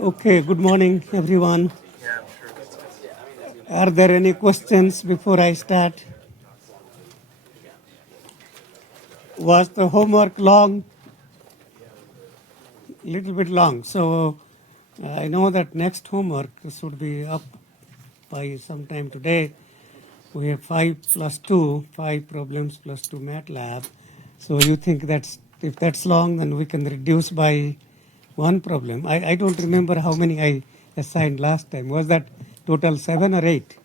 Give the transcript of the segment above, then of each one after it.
Okay, good morning, everyone. Are there any questions before I start? Was the homework long? Little bit long. So I know that next homework should be up by sometime today. We have 5 problems plus 2 MATLAB. So you think that's if that's long, then we can reduce by one problem. I don't remember how many I assigned last time. Was that total 7 or 8?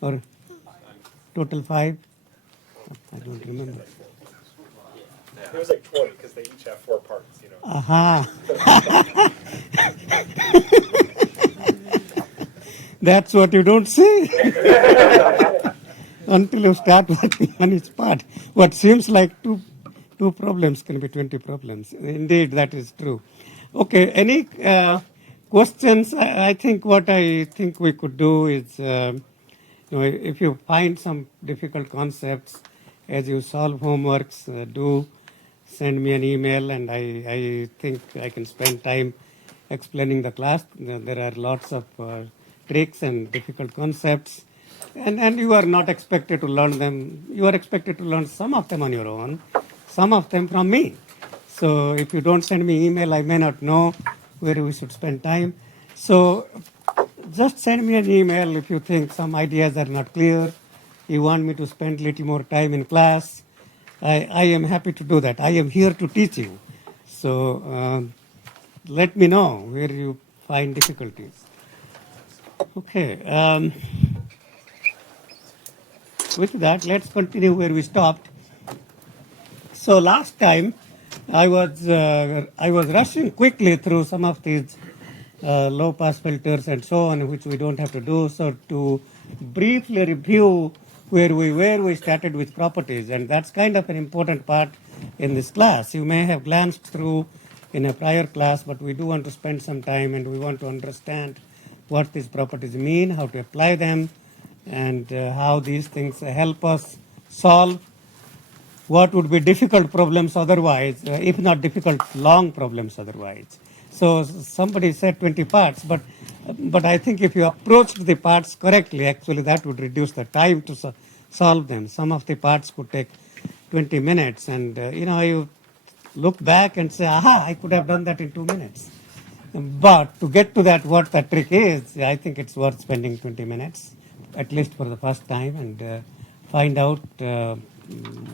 Or total 5? I don't remember. It was like 20 because they each have 4 parts, you know. Aha. That's what you don't see until you start working on each part. What seems like two problems can be 20 problems. Indeed, that is true. Okay, any questions? I think what I think we could do is, if you find some difficult concepts as you solve homeworks, do send me an email, and I think I can spend time explaining the class. There are lots of tricks and difficult concepts, and you are not expected to learn them. You are expected to learn some of them on your own, some of them from me. So if you don't send me email, I may not know where we should spend time. So just send me an email if you think some ideas are not clear, you want me to spend a little more time in class. I am happy to do that. I am here to teach you. So let me know where you find difficulties. Okay. With that, let's continue where we stopped. So last time, I was rushing quickly through some of these low-pass filters and so on, which we don't have to do. So to briefly review where we started with properties, and that's kind of an important part in this class. You may have glanced through in a prior class, but we do want to spend some time, and we want to understand what these properties mean, how to apply them, and how these things help us solve what would be difficult problems otherwise, if not difficult long problems otherwise. So somebody said 20 parts, but I think if you approached the parts correctly, actually that would reduce the time to solve them. Some of the parts could take 20 minutes, and you look back and say, aha, I could have done that in 2 minutes. But to get to that, what the trick is, I think it's worth spending 20 minutes, at least for the first time, and find out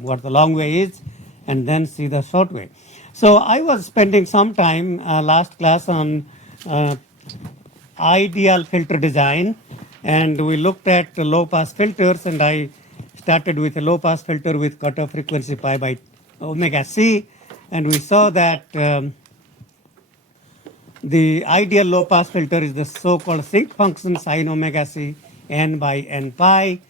what the long way is, and then see the short way. So I was spending some time last class on ideal filter design, and we looked at the low pass filters, and I started with a low pass filter with cutoff frequency pi by omega c, and we saw that the ideal low pass filter is the so-called sinc function sine omega c n by n pi,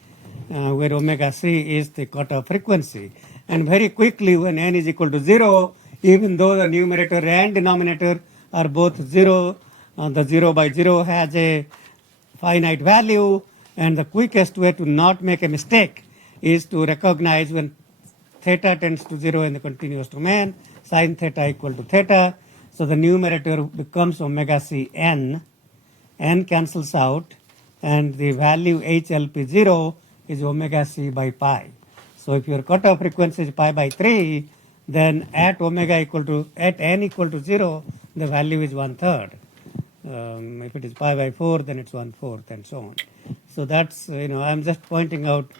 where omega c is the cutoff frequency. And very quickly, when n is equal to 0, even though the numerator and denominator are both 0, the 0 by 0 has a finite value, and the quickest way to not make a mistake is to recognize when theta tends to 0 in the continuous domain, sine theta equal to theta. So the numerator becomes omega c n, n cancels out, and the value HLP0 is omega c by pi. So if your cutoff frequency is pi by 3, then at n equal to 0, the value is 1/3. If it is pi by 4, then it's 1/4, and so on. So that's, I'm just pointing out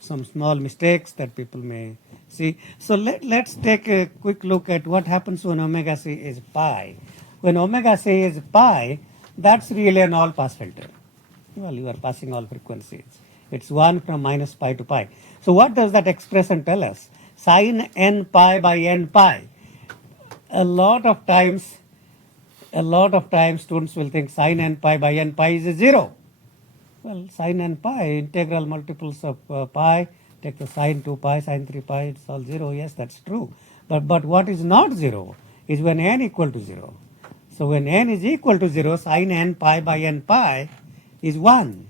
some small mistakes that people may see. So let's take a quick look at what happens when omega c is pi. When omega c is pi, that's really an all-pass filter. Well, you are passing all frequencies. It's 1 from minus pi to pi. So what does that expression tell us? Sine n pi by n pi. A lot of times students will think sine n pi by n pi is a 0. Well, sine n pi, integral multiples of pi, take the sine 2 pi, sine 3 pi, it's all 0. Yes, that's true. But what is not 0 is when n equal to 0. So when n is equal to 0, sine n pi by n pi is 1.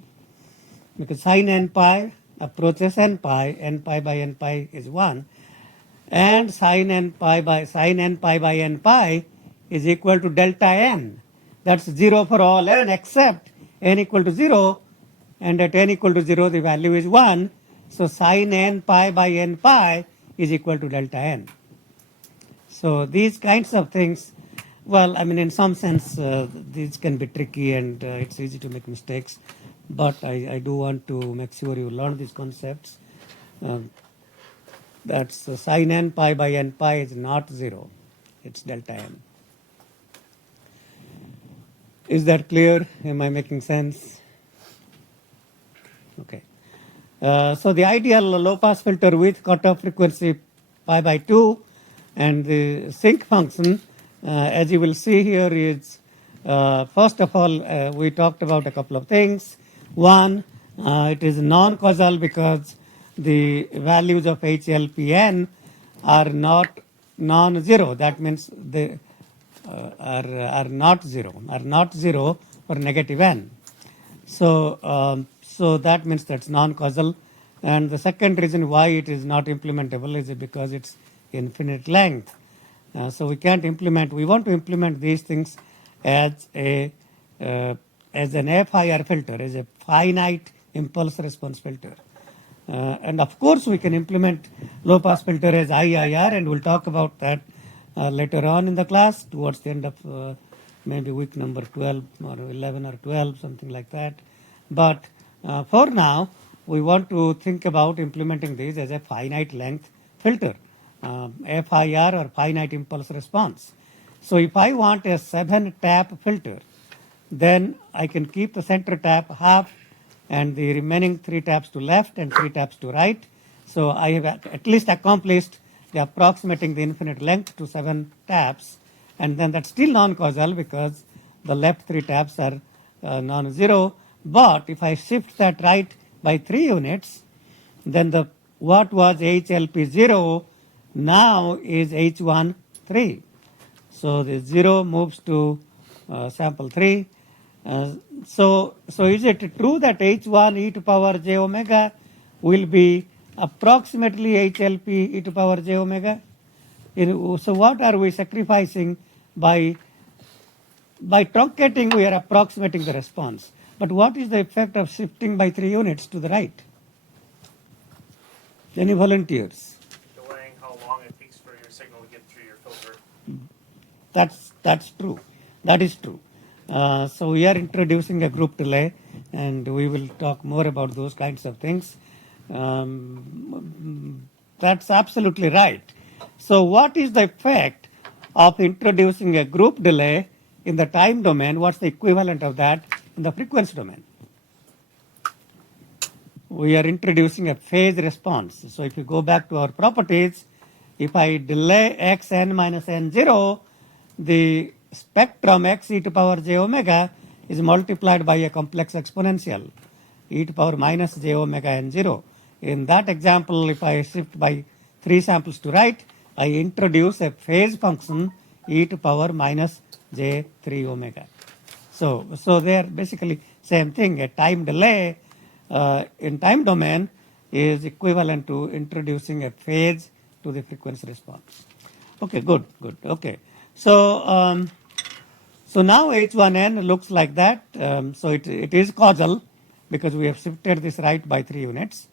Because sine n pi approaches n pi by n pi is 1. And sine n pi by n pi is equal to delta n. That's 0 for all n except n equal to 0, and at n equal to 0 the value is 1. So sine n pi by n pi is equal to delta n. So these kinds of things, well, I mean, in some sense these can be tricky, and it's easy to make mistakes, but I do want to make sure you learn these concepts. That's sine n pi by n pi is not 0, it's delta n. Is that clear? Am I making sense? Okay. So the ideal low-pass filter with cutoff frequency pi by 2 and the sinc function, as you will see here, is first of all, we talked about a couple of things. One, it is non-causal because the values of HLPN are not non-zero. That means they are not zero for negative n. So that means that's non-causal. And the second reason why it is not implementable is because it's infinite length. So we can't implement. We want to implement these things as an FIR filter, as a finite impulse response filter. And of course, we can implement low-pass filter as IIR, and we'll talk about that later on in the class, towards the end of maybe week number 12 or 11 or 12, something like that. But for now, we want to think about implementing these as a finite length filter, FIR or finite impulse response. So if I want a 7-tap filter, then I can keep the center tap half and the remaining 3 taps to left and 3 taps to right. So I have at least accomplished the approximating the infinite length to 7 taps, and then that's still non-causal because the left 3 taps are non-zero. But if I shift that right by 3 units, then what was HLP0 now is H13. So the 0 moves to sample 3. So is it true that H1 e to power j omega will be approximately HLP e to power j omega? So what are we sacrificing by truncating? We are approximating the response. But what is the effect of shifting by 3 units to the right? Any volunteers? Delaying how long it takes for your signal to get through your filter. That's true. That is true. So we are introducing a group delay, and we will talk more about those kinds of things. That's absolutely right. So what is the effect of introducing a group delay in the time domain? What's the equivalent of that in the frequency domain? We are introducing a phase response. So if you go back to our properties, if I delay xn minus n0, the spectrum x e to power j omega is multiplied by a complex exponential e to power minus j omega n0. In that example, if I shift by 3 samples to right, I introduce a phase function e to power minus j3 omega. So they are basically same thing. A time delay in time domain is equivalent to introducing a phase to the frequency response. Okay, good. Okay, so so now H1n looks like that. So it is causal because we have shifted this right by 3 units.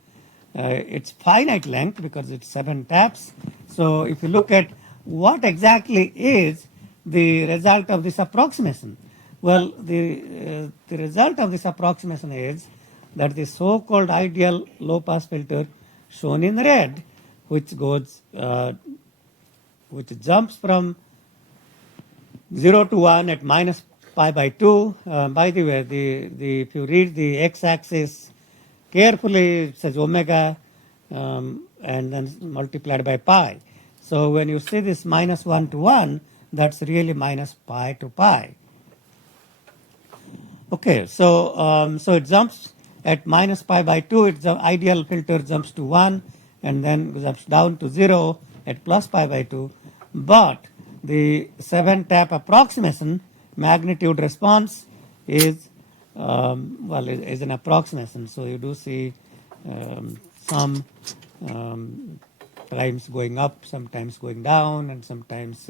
It's finite length because it's 7 taps. So if you look at what exactly is the result of this approximation, well, the result of this approximation is that the so-called ideal low-pass filter shown in red, which goes, which jumps from 0 to 1 at minus pi by 2. By the way, if you read the x-axis carefully, it says omega and then multiplied by pi. So when you see this minus 1 to 1, that's really minus pi to pi. Okay, so so it jumps at minus pi by 2, its ideal filter jumps to 1 and then jumps down to 0 at plus pi by 2. But the 7-tap approximation magnitude response is, well, is an approximation. So you do see some times going up, sometimes going down, and sometimes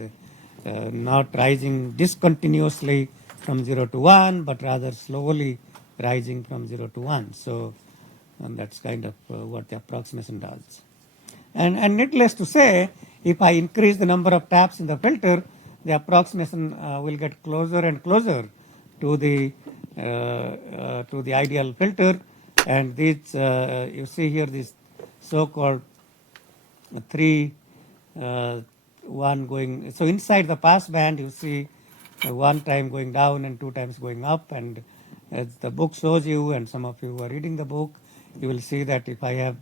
not rising discontinuously from 0 to 1, but rather slowly rising from 0 to 1. So that's kind of what the approximation does. And needless to say, if I increase the number of taps in the filter, the approximation will get closer and closer to the ideal filter. And these, you see here this so-called 3, 1 going. So inside the pass band, you see 1 time going down and 2 times going up. And as the book shows you, and some of you who are reading the book, you will see that if I have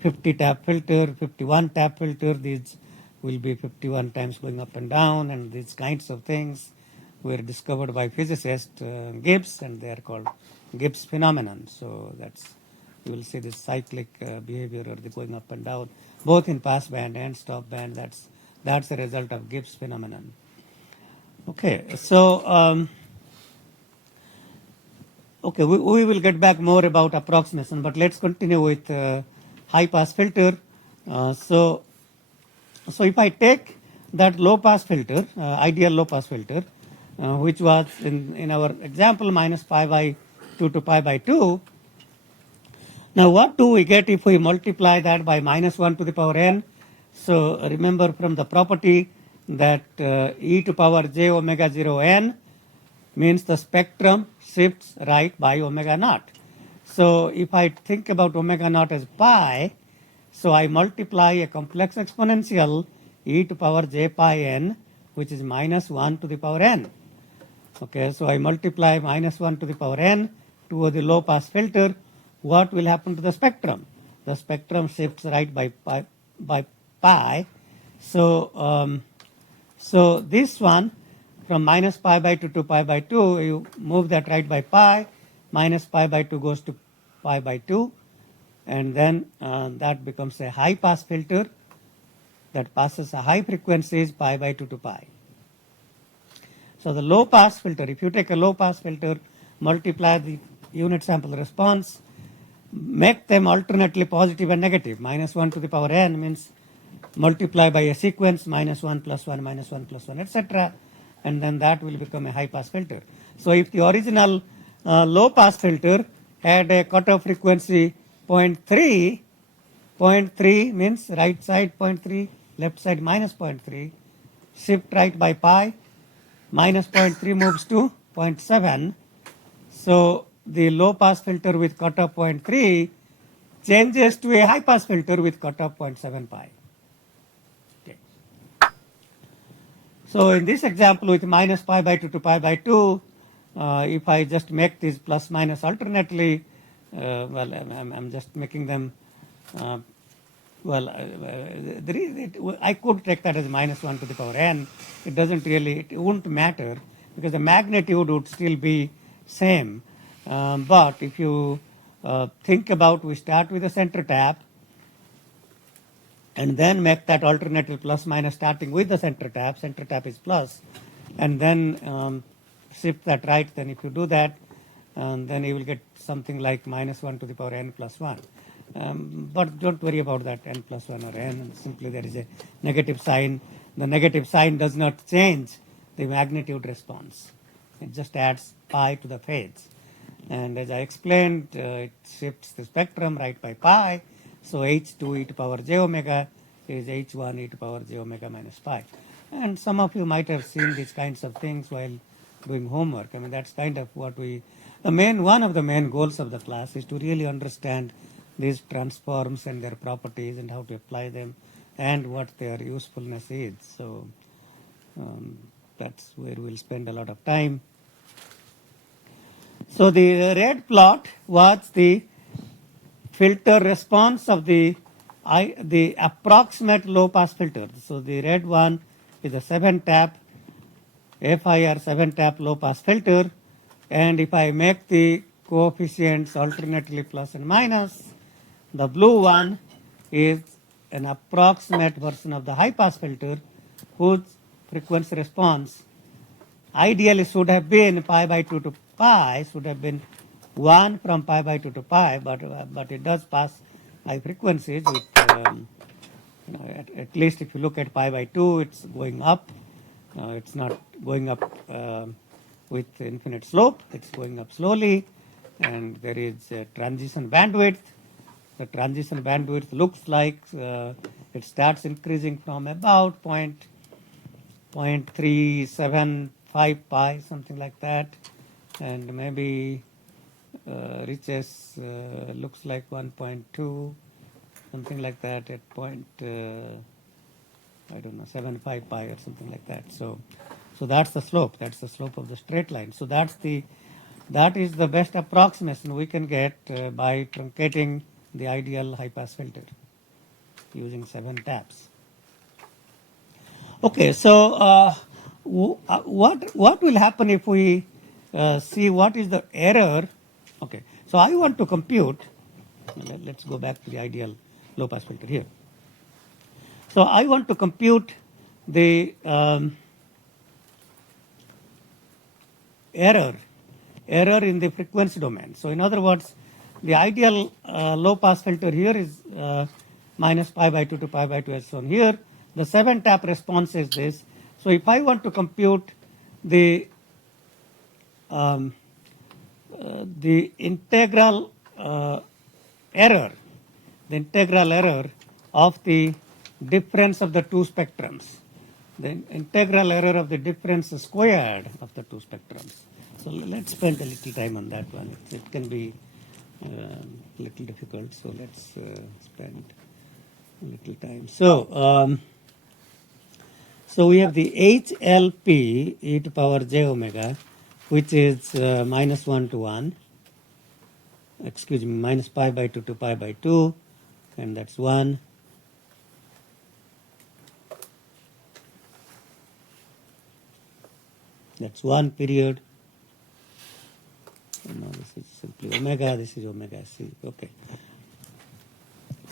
50 tap filter, 51 tap filter, these will be 51 times going up and down, and these kinds of things were discovered by physicist Gibbs, and they are called Gibbs phenomenon. So that's, you will see this cyclic behavior or the going up and down, both in pass band and stop band. That's the result of Gibbs phenomenon. Okay, so okay, we will get back more about approximation, but let's continue with high pass filter. So if I take that low pass filter, ideal low pass filter, which was in our example minus pi by 2 to pi by 2. Now what do we get if we multiply that by minus 1 to the power n? So remember from the property that e to power j omega 0 n means the spectrum shifts right by omega naught. So if I think about omega naught as pi, so I multiply a complex exponential e to power j pi n, which is minus 1 to the power n. Okay, so I multiply minus 1 to the power n to the low pass filter. What will happen to the spectrum? The spectrum shifts right by pi. So so this one from minus pi by 2 to pi by 2, you move that right by pi, minus pi by 2 goes to pi by 2, and then that becomes a high pass filter that passes a high frequencies pi by 2 to pi. So the low pass filter, if you take a low pass filter, multiply the unit sample response, make them alternately positive and negative. Minus 1 to the power n means multiply by a sequence, minus 1 plus 1, minus 1 plus 1, etc. And then that will become a high pass filter. So if the original low pass filter had a cutoff frequency 0.3, 0.3 means right side 0.3, left side minus 0.3, shift right by pi, minus 0.3 moves to 0.7. So the low pass filter with cutoff 0.3 changes to a high pass filter with cutoff 0.7 pi. Okay. So in this example with minus pi by 2 to pi by 2, if I just make these plus minus alternately, well, I'm just making them, I could take that as minus 1 to the power n. It doesn't really, it wouldn't matter because the magnitude would still be same. But if you think about, we start with the center tap and then make that alternative plus minus starting with the center tap is plus, and then shift that right, then if you do that, then you will get something like minus 1 to the power n plus 1. But don't worry about that n plus 1 or n, simply there is a negative sign. The negative sign does not change the magnitude response. It just adds pi to the phase. And as I explained, it shifts the spectrum right by pi. So h2 e to power j omega is h1 e to power j omega minus pi. And some of you might have seen these kinds of things while doing homework. I mean, that's kind of what one of the main goals of the class is to really understand these transforms and their properties and how to apply them and what their usefulness is. So that's where we'll spend a lot of time. So the red plot was the filter response of the approximate low pass filter. So the red one is a 7-tap FIR 7-tap low pass filter, and if I make the coefficients alternately plus and minus, the blue one is an approximate version of the high pass filter whose frequency response ideally should have been pi by 2 to pi, should have been 1 from pi by 2 to pi, but it does pass high frequencies with, at least if you look at pi by 2, it's going up. It's not going up with infinite slope, it's going up slowly, and there is a transition bandwidth. The transition bandwidth looks like it starts increasing from about 0.375 pi, something like that, and maybe reaches, looks like 1.2, something like that at I don't know, 75 pi or something like that. So that's the slope. That's the slope of the straight line. So that is the best approximation we can get by truncating the ideal high pass filter using 7 taps. Okay, so what will happen if we see what is the error? Okay, so I want to compute. Let's go back to the ideal low pass filter here. So I want to compute the error in the frequency domain. So in other words, the ideal low pass filter here is minus pi by 2 to pi by 2 as shown here. The 7-tap response is this. So if I want to compute the integral error of the difference of the two spectrums, the integral error of the difference squared of the two spectrums. So let's spend a little time on that one. It can be a little difficult, so let's spend a little time. So we have the HLP e to power j omega, which is minus 1 to 1, minus pi by 2 to pi by 2, and that's 1. That's 1 period. And now this is simply omega, this is omega c. Okay.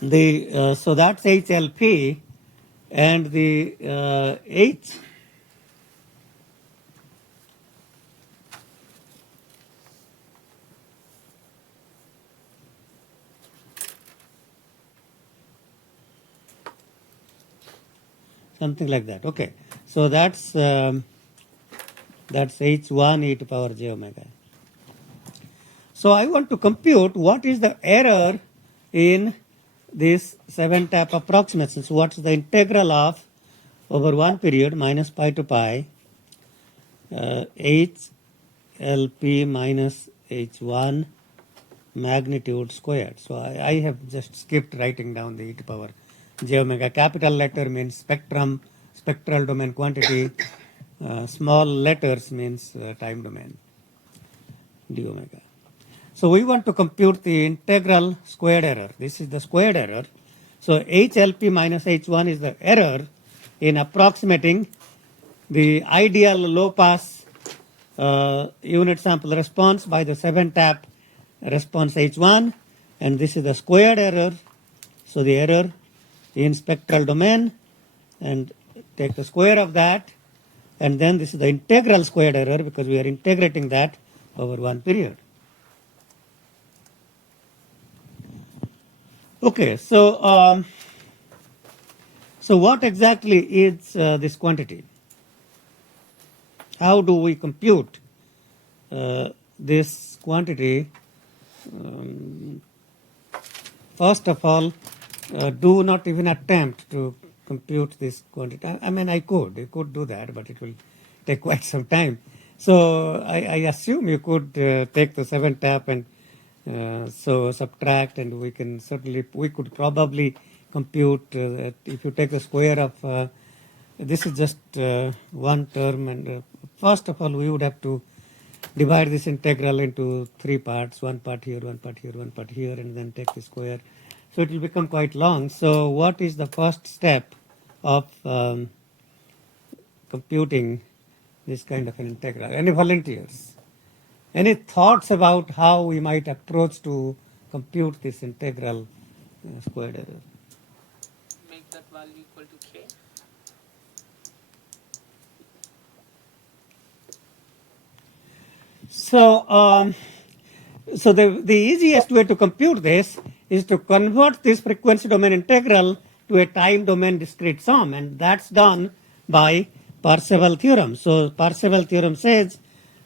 So that's HLP, and the H something like that. Okay. So that's H1 e to power j omega. So I want to compute what is the error in this 7-tap approximation. So what's the integral of over 1 period minus pi to pi HLP minus H1 magnitude squared. So I have just skipped writing down the e to power j omega. Capital letter means spectrum, spectral domain quantity. Small letters means time domain, d omega. So we want to compute the integral squared error. This is the squared error. So HLP minus H1 is the error in approximating the ideal low pass unit sample response by the 7-tap response H1, and this is the squared error. So the error in spectral domain, and take the square of that, and then this is the integral squared error because we are integrating that over one period. Okay, so what exactly is this quantity? How do we compute this quantity? First of all, do not even attempt to compute this quantity. I mean, I could do that, but it will take quite some time. So I assume you could take the 7-tap and so subtract, and we could probably compute if you take the square of this is just one term, and first of all we would have to divide this integral into 3 parts, one part here, one part here, one part here, and then take the square. So it will become quite long. So what is the first step of computing this kind of an integral? Any volunteers? Any thoughts about how we might approach to compute this integral squared error? Make that value equal to k. So, so the easiest way to compute this is to convert this frequency domain integral to a time domain discrete sum, and that's done by Parseval theorem. So Parseval theorem says,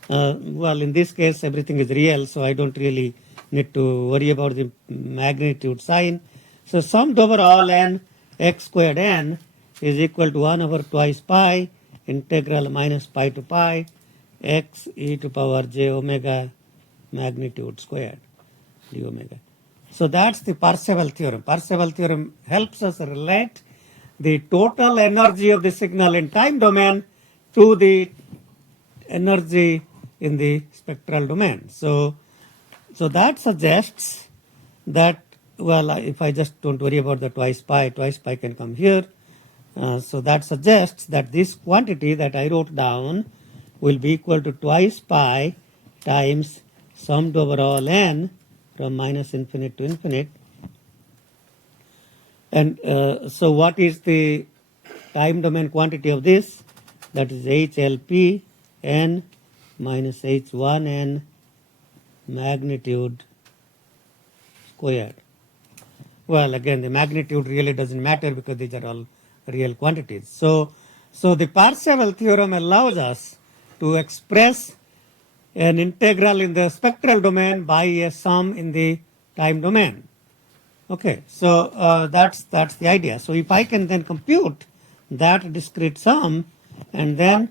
well, in this case everything is real, so I don't really need to worry about the magnitude sign. So summed over all n x squared n is equal to 1 over twice pi integral minus pi to pi x e to power j omega magnitude squared d omega. So that's the Parseval theorem. Parseval theorem helps us relate the total energy of the signal in time domain to the energy in the spectral domain. So that suggests that, well, if I just don't worry about the twice pi can come here. So that suggests that this quantity that I wrote down will be equal to twice pi times summed over all n from minus infinite to infinite. And so what is the time domain quantity of this? That is HLP n minus H1 n magnitude squared. Well, again, the magnitude really doesn't matter because these are all real quantities. So the Parseval theorem allows us to express an integral in the spectral domain by a sum in the time domain. Okay, so that's the idea. So if I can then compute that discrete sum and then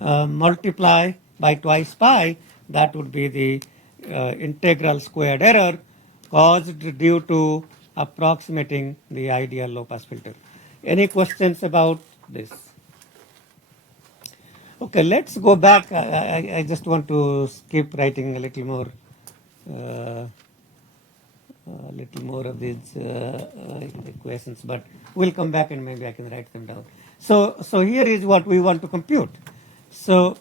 multiply by twice pi, that would be the integral squared error caused due to approximating the ideal low pass filter. Any questions about this? Okay, let's go back. I just want to skip writing a little more of these equations, but we'll come back and maybe I can write them down. So here is what we want to compute. So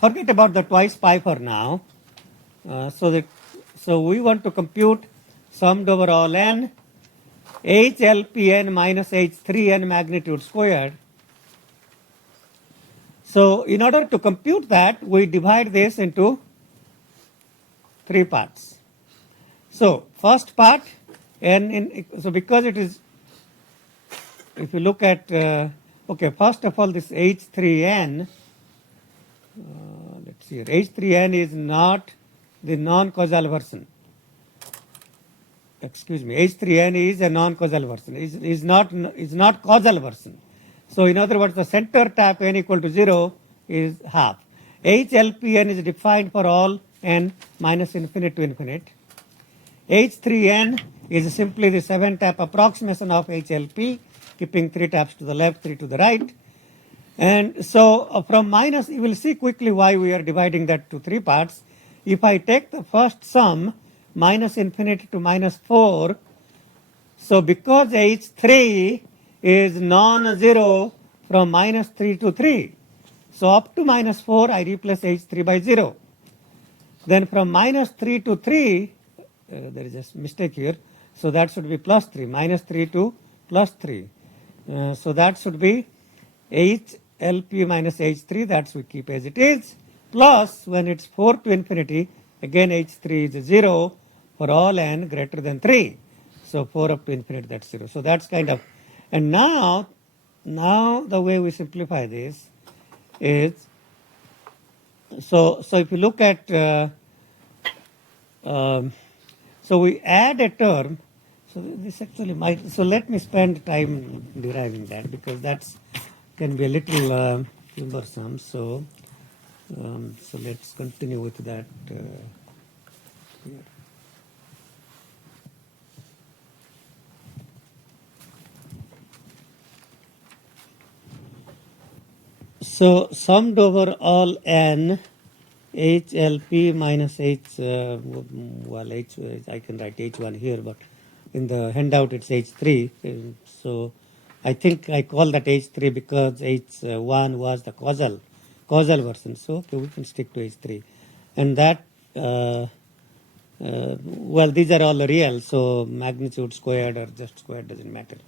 forget about the twice pi for now. So we want to compute summed over all n HLPn minus H3n magnitude squared. So in order to compute that, we divide this into 3 parts. So first part, so because it is, if you look at, okay, first of all, this H3n, let's see, H3n is not the non-causal version. Excuse me, H3n is a non-causal version, is not causal version. So in other words, the center tap n equal to 0 is half. HLPn is defined for all n minus infinite to infinite. H3n is simply the 7-tap approximation of HLP, keeping 3 taps to the left, 3 to the right. And so from minus, you will see quickly why we are dividing that to 3 parts. If I take the first sum, minus infinity to minus 4, so because H3 is non-zero from minus 3 to 3, so up to minus 4, I replace H3 by 0. Then from minus 3 to 3, there is a mistake here, so that should be plus 3, minus 3 to plus 3. So that should be HLP minus H3, that's we keep as it is, plus when it's 4 to infinity, again H3 is 0 for all n greater than 3. So 4 up to infinity, that's 0. So that's kind of, and now the way we simplify this is, so if you look at, so we add a term, so this actually might, so let me spend time deriving that because that's can be a little cumbersome. So let's continue with that here. So summed over all n HLP minus H, well H, I can write H1 here, but in the handout it's H3. So I think I call that H3 because H1 was the causal version. So okay, we can stick to H3. And that, well, these are all real, so magnitude squared or just squared doesn't matter.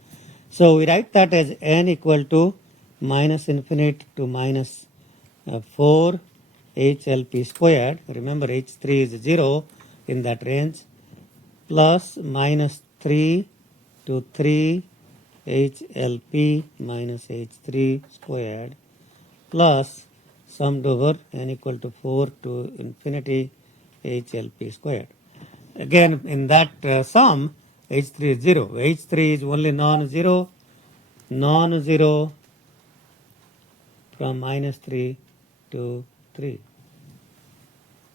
So we write that as n equal to minus infinite to minus 4 HLP squared. Remember H3 is 0 in that range, plus minus 3 to 3 HLP minus H3 squared, plus summed over n equal to 4 to infinity HLP squared. Again, in that sum, H3 is 0. H3 is only non-zero from minus 3 to 3.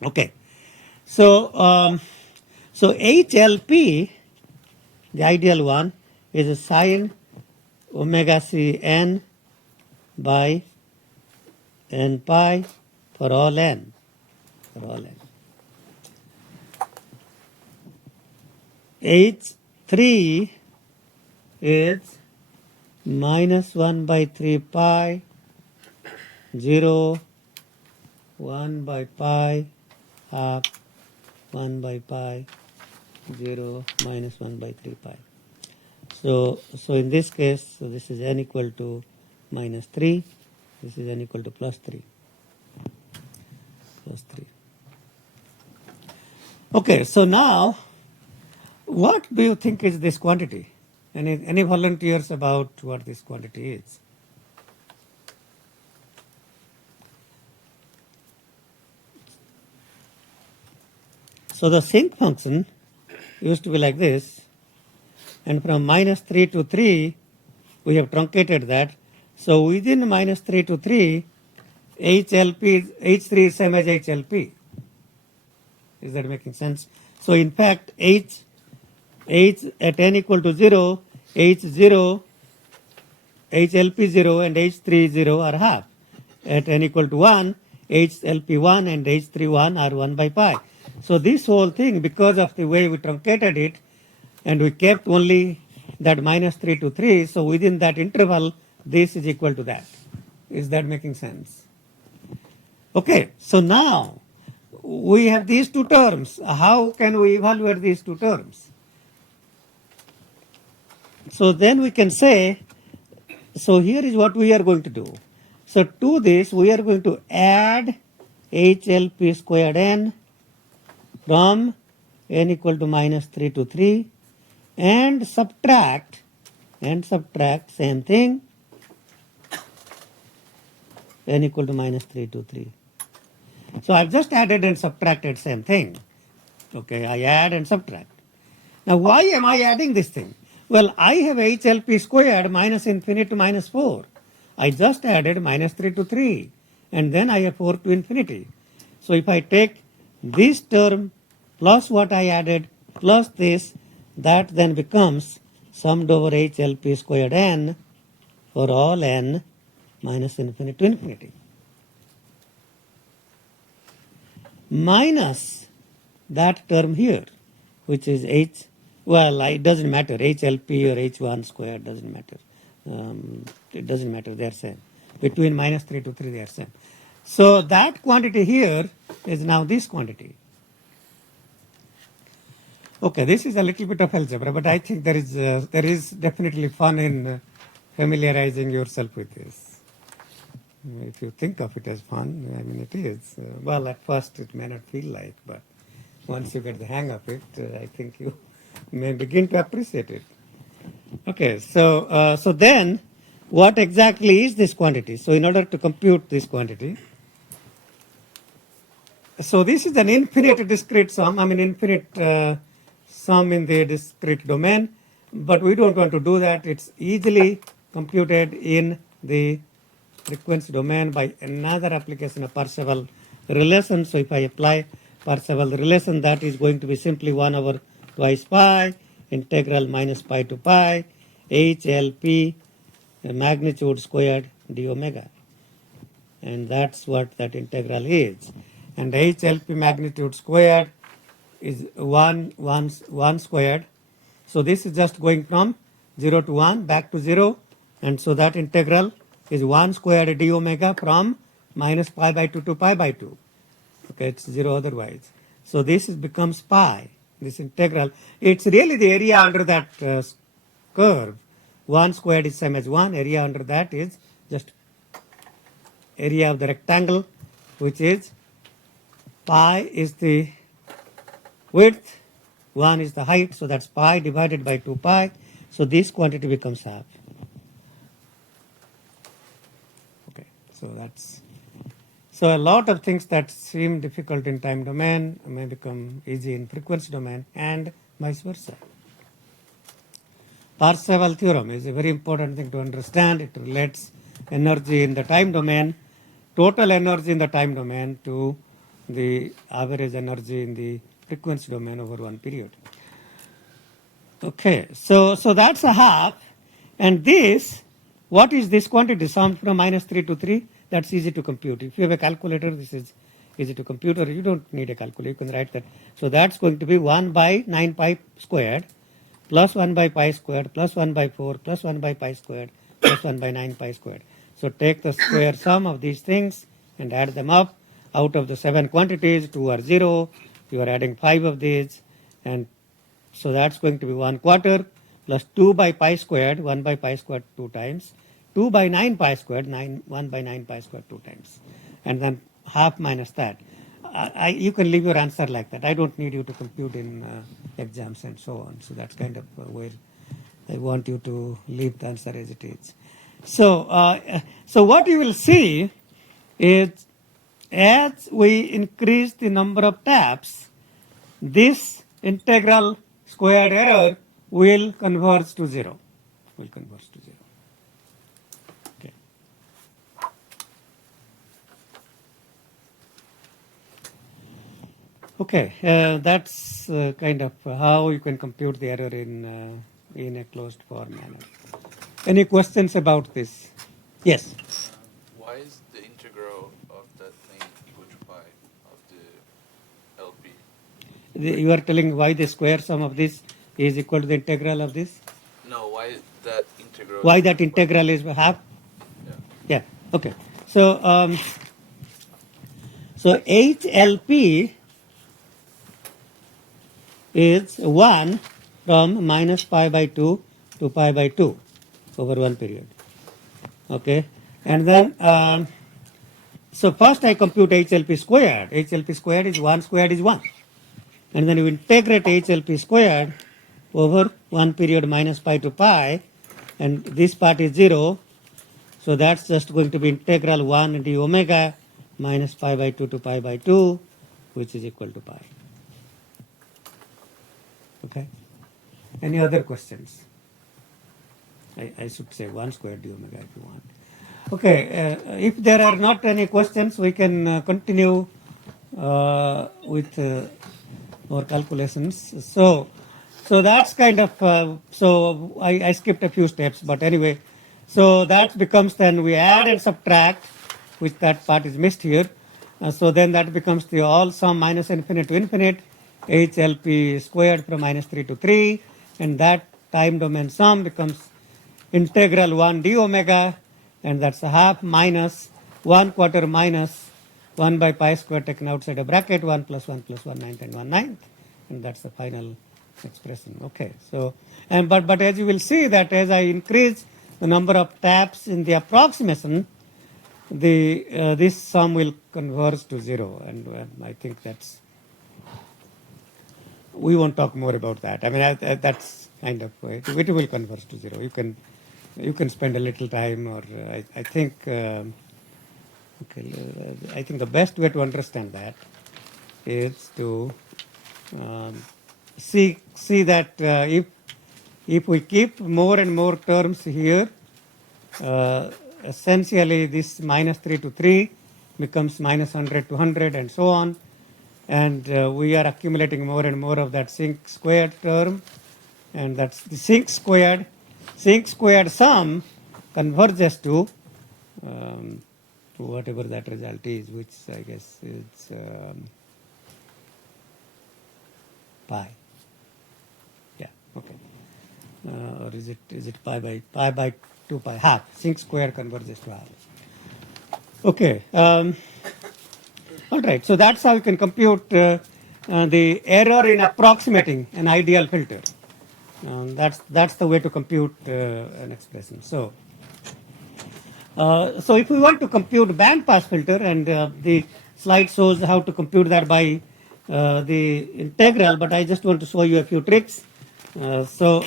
Okay. So, so HLP, the ideal one, is a sine omega c n by n pi for all n. H3 is minus 1 by 3 pi, 0, 1 by pi, half, 1 by pi, 0, minus 1 by 3 pi. So in this case, so this is n equal to minus 3, this is n equal to plus 3. Okay, so now, what do you think is this quantity? Any volunteers about what this quantity is? So the sinc function used to be like this, and from minus 3 to 3, we have truncated that. So within minus 3 to 3, HLP, H3 is same as HLP. Is that making sense? So in fact, H at n equal to 0, H0, HLP 0 and H3 0 are half. At n equal to 1, HLP 1 and H3 1 are 1 by pi. So this whole thing, because of the way we truncated it, and we kept only that minus 3 to 3, so within that interval, this is equal to that. Is that making sense? Okay, so now we have these two terms. How can we evaluate these two terms? So then we can say, so here is what we are going to do. So to this, we are going to add HLP squared n from n equal to minus 3 to 3 and subtract same thing, n equal to minus 3 to 3. So I've just added and subtracted same thing. Okay, I add and subtract. Now why am I adding this thing? Well, I have HLP squared minus infinity to minus 4. I just added minus 3 to 3 and then I have 4 to infinity. So if I take this term plus what I added plus this, that then becomes summed over h LP squared n for all n minus infinity to infinity. Minus that term here, which is h, well, it doesn't matter, HLP or H1 squared doesn't matter. It doesn't matter, they are same. Between minus 3 to 3, they are same. So that quantity here is now this quantity. Okay, this is a little bit of algebra, but I think there is definitely fun in familiarizing yourself with this. If you think of it as fun, I mean it is. Well, at first it may not feel like, but once you get the hang of it, I think you may begin to appreciate it. Okay, so then what exactly is this quantity? So in order to compute this quantity, so this is an infinite discrete sum, I mean infinite sum in the discrete domain, but we don't want to do that. It's easily computed in the frequency domain by another application of Parseval relation. So if I apply Parseval relation, that is going to be simply 1 over twice pi integral minus pi to pi HLP magnitude squared d omega, and that's what that integral is. And HLP magnitude squared is 1 squared. So this is just going from 0 to 1 back to 0, and so that integral is 1 squared d omega from minus pi by 2 to pi by 2. Okay, it's 0 otherwise. So this becomes pi, this integral. It's really the area under that curve. 1 squared is same as 1. Area under that is just area of the rectangle, which is pi is the width, 1 is the height, so that's pi divided by 2 pi. So this quantity becomes half. Okay, so a lot of things that seem difficult in time domain may become easy in frequency domain and vice versa. Parseval theorem is a very important thing to understand. It relates energy in the time domain, total energy in the time domain, to the average energy in the frequency domain over one period. Okay, so that's a half, and this, what is this quantity summed from minus 3 to 3? That's easy to compute. If you have a calculator, this is easy to compute, or you don't need a calculator, you can write that. So that's going to be 1 by 9 pi squared plus 1 by pi squared plus 1 by 4 plus 1 by pi squared plus 1 by 9 pi squared. So take the square sum of these things and add them up. Out of the 7 quantities, 2 are 0. You are adding 5 of these, and so that's going to be 1/4 plus 2 by pi squared, 1 by pi squared 2 times, 2 by 9 pi squared, 1 by 9 pi squared 2 times, and then half minus that. You can leave your answer like that. I don't need you to compute in exams and so on. So that's kind of where I want you to leave the answer as it is. So what you will see is, as we increase the number of taps, this integral squared error will converge to 0. Will converge to 0. Okay. Okay, that's kind of how you can compute the error in a closed form manner. Any questions about this? Yes. Why is the integral of that thing equal to pi of the LP? You are telling why the square sum of this is equal to the integral of this? No, why that integral? Why that integral is half? Yeah. Yeah. Okay. So HLP is 1 from minus pi by 2 to pi by 2 over one period. Okay. And then so first I compute HLP squared. HLP squared is 1 squared is 1. And then you integrate HLP squared over one period minus pi to pi, and this part is 0. So that's just going to be integral 1 d omega minus pi by 2 to pi by 2, which is equal to pi. Okay. Any other questions? I should say 1 squared d omega if you want. Okay. If there are not any questions, we can continue with more calculations. So that's kind of, so I skipped a few steps, but anyway, so that becomes then we add and subtract, which that part is missed here. So then that becomes the all sum minus infinite to infinite, HLP squared from minus 3 to 3, and that time domain sum becomes integral 1 d omega, and that's a half minus 1/4 minus 1 by pi square taken outside a bracket, 1 plus 1 plus 1/9 and 1/9, and that's the final expression. Okay, so and but as you will see that as I increase the number of taps in the approximation, the this sum will converge to 0, and I think that's, we won't talk more about that. I mean that's kind of it will converge to 0. You can spend a little time, or I think I think the best way to understand that is to see that if we keep more and more terms here, essentially this minus 3 to 3 becomes minus 100 to 100 and so on, and we are accumulating more and more of that sinc squared term, and that's the sinc squared sum converges to whatever that result is, which I guess is pi. Yeah, okay. Or is it pi by 2 pi, half. Sinc square converges to half. Okay. All right. So that's how you can compute the error in approximating an ideal filter. That's the way to compute an expression. So if we want to compute band pass filter, and the slide shows how to compute that by the integral, but I just want to show you a few tricks. So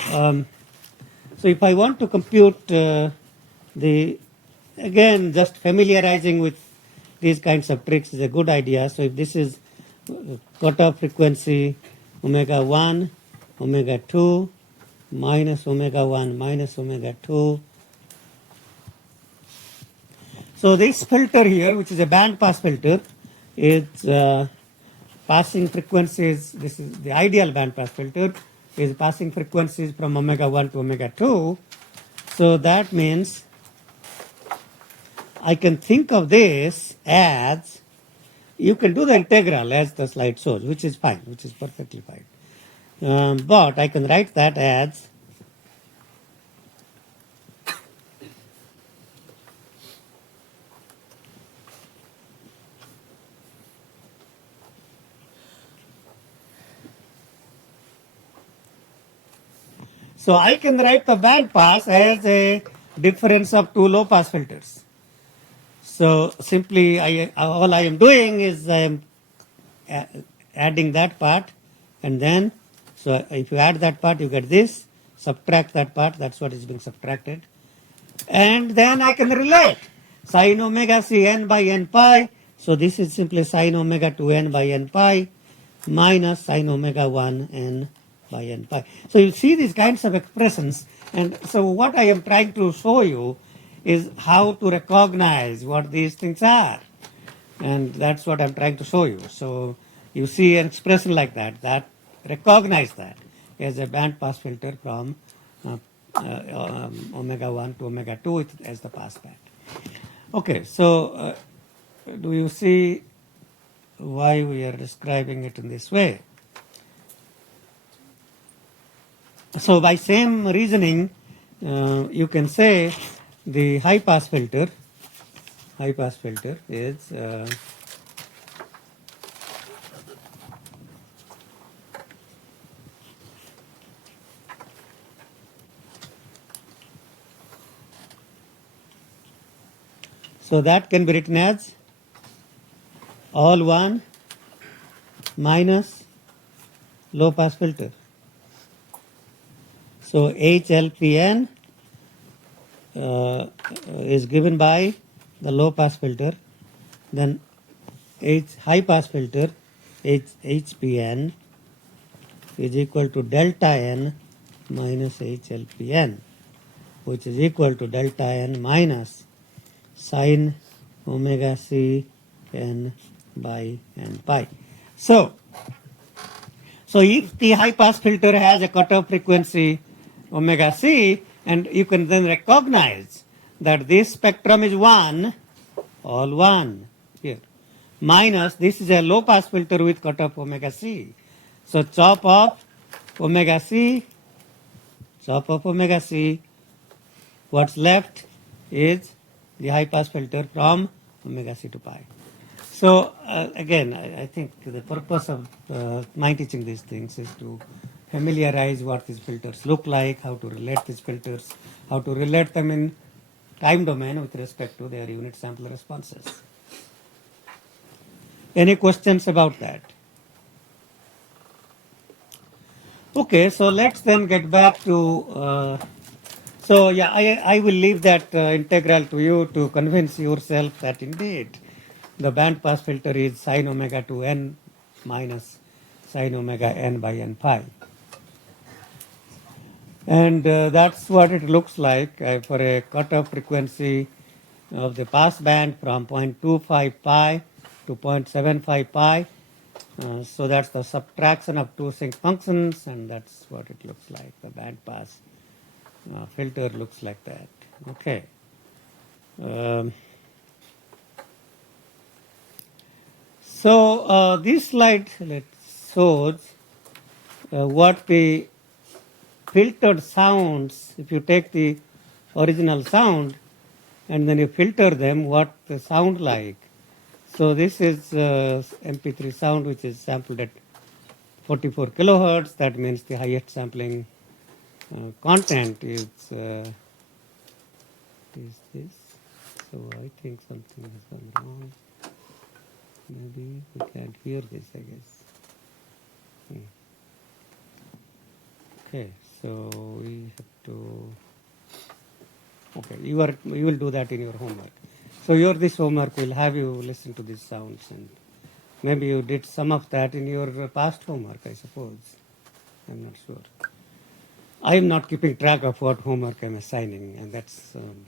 if I want to compute again, just familiarizing with these kinds of tricks is a good idea. So if this is cutoff frequency omega 1, omega 2, minus omega 1, minus omega 2. So this filter here, which is a band pass filter, is passing frequencies. This is the ideal band pass filter, is passing frequencies from omega 1 to omega 2. So that means I can think of this as, you can do the integral as the slide shows, which is fine, which is perfectly fine. But I can write that as so I can write the band pass as a difference of two low pass filters. So simply all I am doing is I am adding that part, and then so if you add that part you get this, subtract that part, that's what is being subtracted, and then I can relate sine omega c n by n pi. So this is simply sine omega 2n by n pi minus sine omega 1 n by n pi. So you see these kinds of expressions, and so what I am trying to show you is how to recognize what these things are, and that's what I'm trying to show you. So you see an expression like that recognize that as a band pass filter from omega 1 to omega 2 as the pass band. Okay, so do you see why we are describing it in this way? So by same reasoning, you can say the high pass filter is so that can be written as all 1 minus low pass filter. So HLPN is given by the low pass filter, then high pass filter HPN is equal to delta n minus HLPN, which is equal to delta n minus sine omega c n by n pi. So if the high pass filter has a cutoff frequency omega c, and you can then recognize that this spectrum is 1, all 1 here, minus this is a low pass filter with cutoff omega c. So chop off omega c, what's left is the high pass filter from omega c to pi. So again, I think the purpose of my teaching these things is to familiarize what these filters look like, how to relate these filters, how to relate them in time domain with respect to their unit sample responses. Any questions about that? Okay, so let's then get back to, so yeah, I will leave that integral to you to convince yourself that indeed the band pass filter is sine omega to n minus sine omega n by n pi. And that's what it looks like for a cutoff frequency of the pass band from 0.25 pi to 0.75 pi. So that's the subtraction of two sinc functions, and that's what it looks like. The band pass filter looks like that. Okay. So this slide shows what the filtered sounds, if you take the original sound and then you filter them, what they sound like. So this is MP3 sound, which is sampled at 44 kilohertz. That means the highest sampling content is this. So I think something has gone wrong. Maybe we can't hear this, I guess. Okay, so we have to. Okay, you will do that in your homework. So this homework will have you listen to these sounds, and maybe you did some of that in your past homework, I suppose. I'm not sure. I am not keeping track of what homework I'm assigning, and that's I'm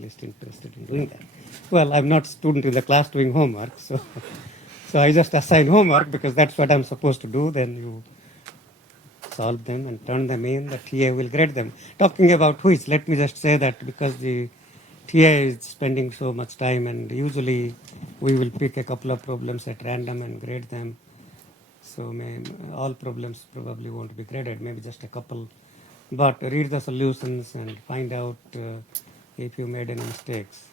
least interested in doing that. Well, I'm not a student in the class doing homework, so I just assign homework because that's what I'm supposed to do. Then you solve them and turn them in. The TA will grade them. Talking about which, let me just say that because the TA is spending so much time, and usually we will pick a couple of problems at random and grade them. So all problems probably won't be graded, maybe just a couple. But read the solutions and find out if you made any mistakes.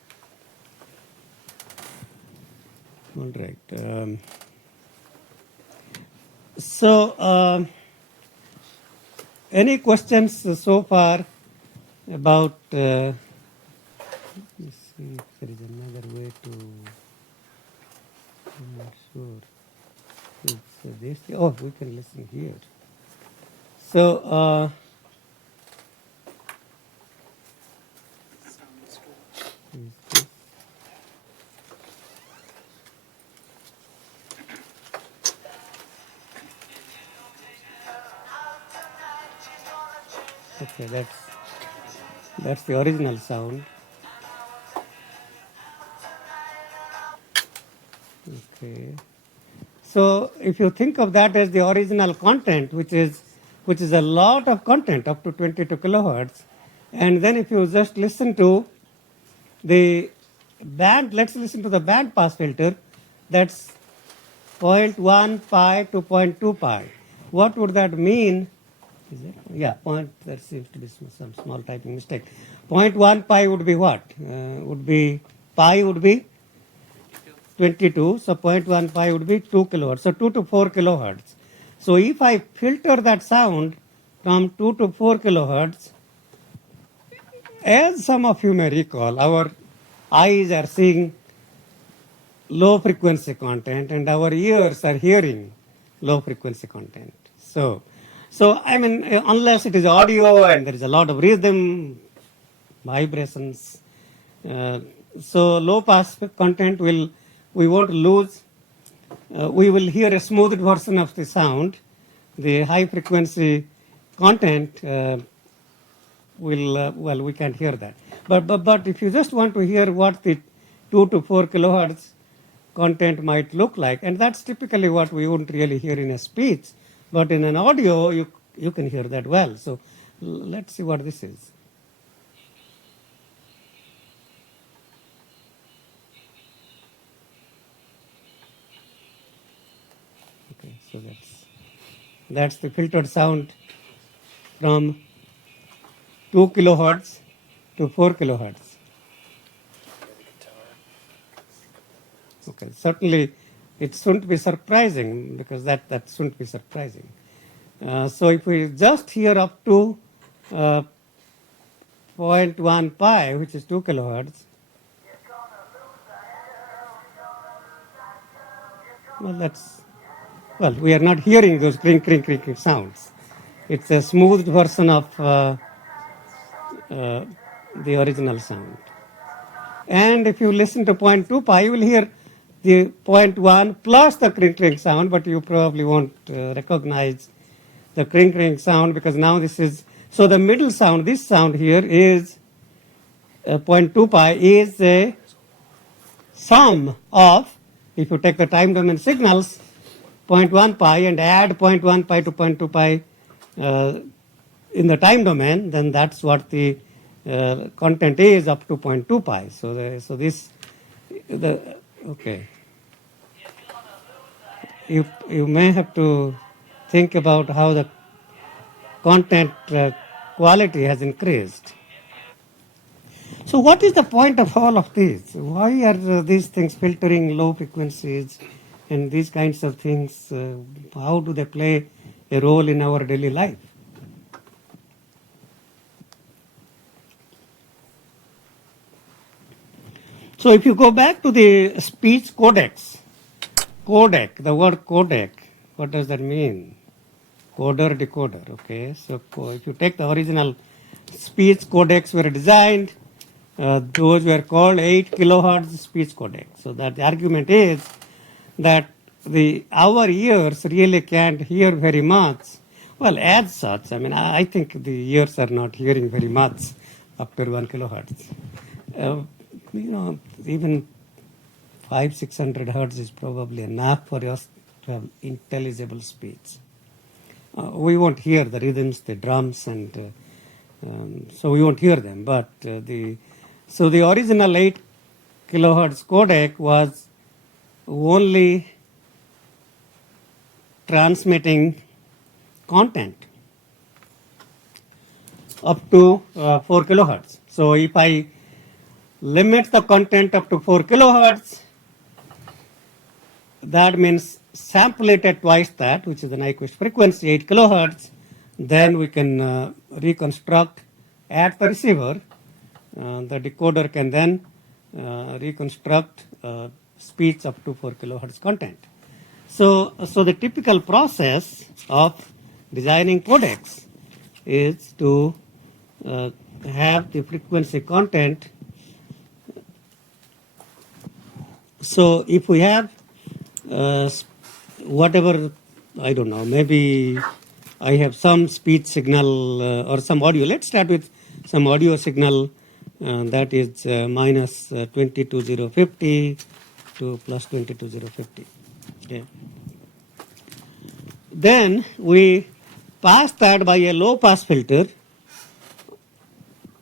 All right. Any questions so far about, let's see if there is another way to, I'm not sure. It's this, oh, we can listen here. So, okay, that's the original sound. Okay. So if you think of that as the original content, which is a lot of content up to 22 kilohertz, and then if you just listen to the band, let's listen to the band pass filter, that's 0.1 pi to 0.2 pi. What would that mean? Is it? Yeah, there seems to be some small typing mistake. 0.1 pi would be what? Pi would be 22, so 0.1 pi would be 2 kilohertz, so 2 to 4 kilohertz. So if I filter that sound from 2 to 4 kilohertz, as some of you may recall, our eyes are seeing low frequency content and our ears are hearing low frequency content. So I mean, unless it is audio and there is a lot of rhythm, vibrations, so low pass content we won't lose. We will hear a smoothed version of the sound. The high frequency content we can't hear that. But if you just want to hear what the 2 to 4 kilohertz content might look like. And that's typically what we wouldn't really hear in a speech, but in an audio, you can hear that well. So let's see what this is. Okay, so that's the filtered sound from 2 kilohertz to 4 kilohertz. Okay, certainly it shouldn't be surprising, because that shouldn't be surprising. So if we just hear up to 0.1 pi, which is 2 kilohertz, we are not hearing those clink, clink, clink, clink sounds. It's a smoothed version of the original sound. And if you listen to 0.2 pi, you will hear the 0.1 plus the clink, clink sound, but you probably won't recognize the clink, clink sound, because now this is, so the middle sound, this sound here is 0.2 pi is a sum of, if you take the time domain signals, 0.1 pi and add 0.1 pi to 0.2 pi in the time domain, then that's what the content is up to 0.2 pi. Okay. You may have to think about how the content quality has increased. So what is the point of all of this? Why are these things filtering low frequencies and these kinds of things? How do they play a role in our daily life? So if you go back to the speech codecs, the word codec, what does that mean? Coder, decoder, okay. So if you take the original speech codecs were designed, those were called 8 kilohertz speech codec. So that the argument is that our ears really can't hear very much. Well, as such, I mean, I think the ears are not hearing very much after 1 kilohertz. Even 500-600 hertz is probably enough for us to have intelligible speech. We won't hear the rhythms, the drums, and so we won't hear them. But the original 8 kilohertz codec was only transmitting content up to 4 kilohertz. So if I limit the content up to 4 kilohertz, that means sample it at twice that, which is the Nyquist frequency, 8 kilohertz. Then we can reconstruct at the receiver. The decoder can then reconstruct speech up to 4 kilohertz content. So the typical process of designing codecs is to have the frequency content. So if we have whatever, I don't know, maybe I have some speech signal or some audio. Let's start with some audio signal that is minus 22050 to plus 22050. Okay. Then we pass that by a low pass filter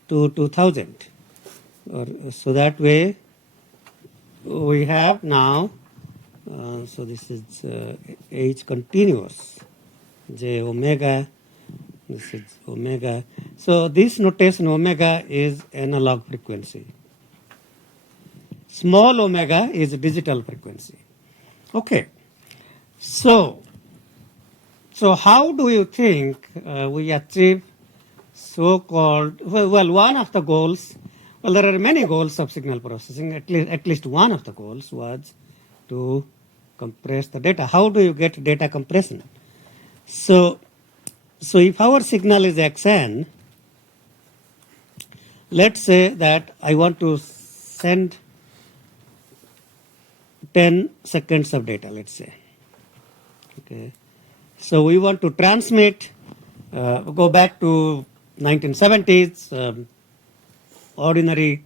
to 2000. So that way we have now, so this is H continuous, J omega, this is omega. So this notation omega is analog frequency. Small omega is digital frequency. Okay. So how do you think we achieve so-called, well, one of the goals, well, there are many goals of signal processing. At least one of the goals was to compress the data. How do you get data compression? So if our signal is xn, let's say that I want to send 10 seconds of data, let's say. Okay. So we want to transmit, go back to 1970s, ordinary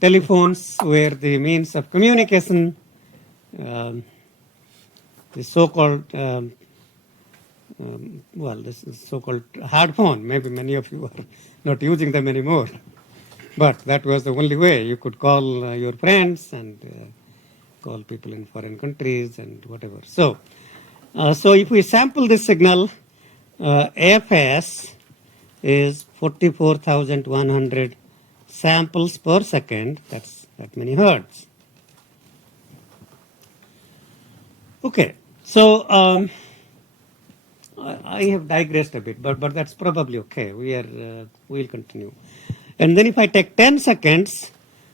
telephones were the means of communication, the so-called, this is so-called hard phone. Maybe many of you are not using them anymore. But that was the only way you could call your friends and call people in foreign countries and whatever. So if we sample this signal, fs is 44,100 samples per second. That's that many hertz. Okay, so I have digressed a bit, but that's probably okay. We'll continue. And then if I take 10 seconds,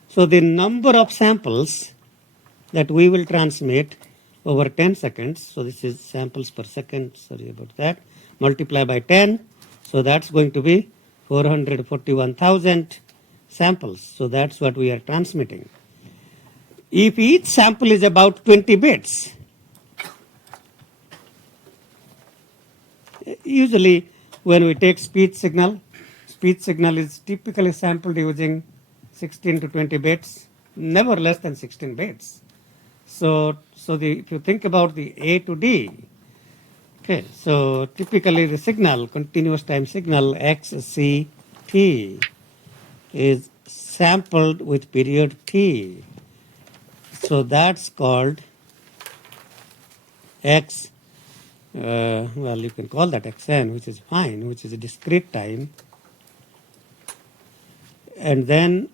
so the number of samples that we will transmit over 10 seconds, so this is samples per second, sorry about that, multiply by 10, so that's going to be 441,000 samples. So that's what we are transmitting. If each sample is about 20 bits, usually when we take speech signal is typically sampled using 16 to 20 bits, never less than 16 bits. So if you think about the A to D, okay, so typically the signal, continuous time signal, XCT, is sampled with period T. So that's called X, well, you can call that XN, which is fine, which is a discrete time. And then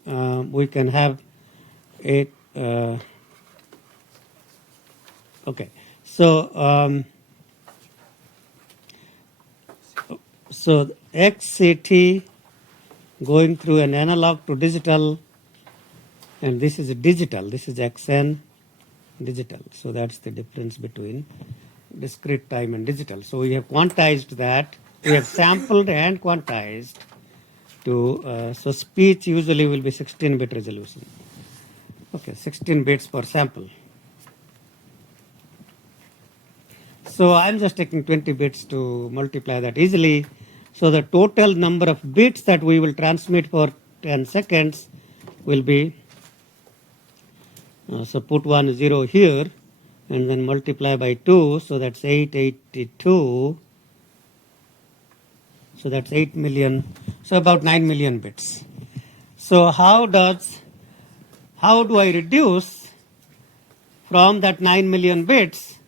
we can have it, okay, so XCT going through an analog to digital, and this is digital, this is XN digital. So that's the difference between discrete time and digital. So we have quantized that, we have sampled and quantized to, so speech usually will be 16-bit resolution. Okay, 16 bits per sample. So I'm just taking 20 bits to multiply that easily. So the total number of bits that we will transmit for 10 seconds will be, so put 1 0 here and then multiply by 2, so that's 882. So that's 8 million, so about 9 million bits. So how do I reduce from that 9 million bits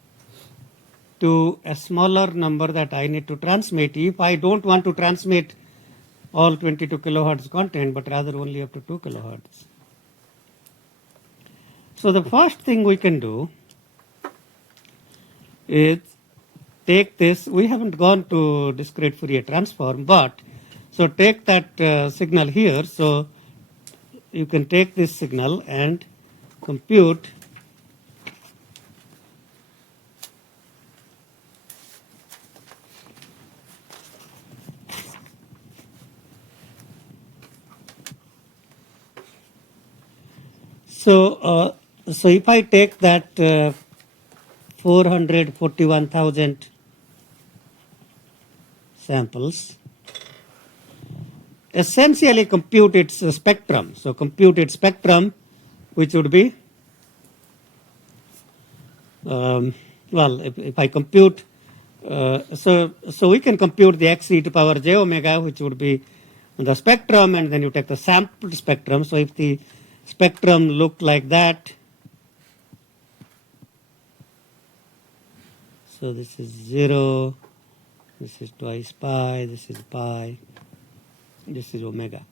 to a smaller number that I need to transmit if I don't want to transmit all 22 kilohertz content, but rather only up to 2 kilohertz? So the first thing we can do is take this, we haven't gone to discrete Fourier transform, but so take that signal here. So you can take this signal and compute so if I take that 441,000 samples, essentially compute its spectrum. So compute its spectrum, which would be, well, if I compute, so we can compute the x e to power j omega, which would be the spectrum, and then you take the sampled spectrum. So if the spectrum looked like that, so this is 0, this is twice pi, this is pi, this is omega.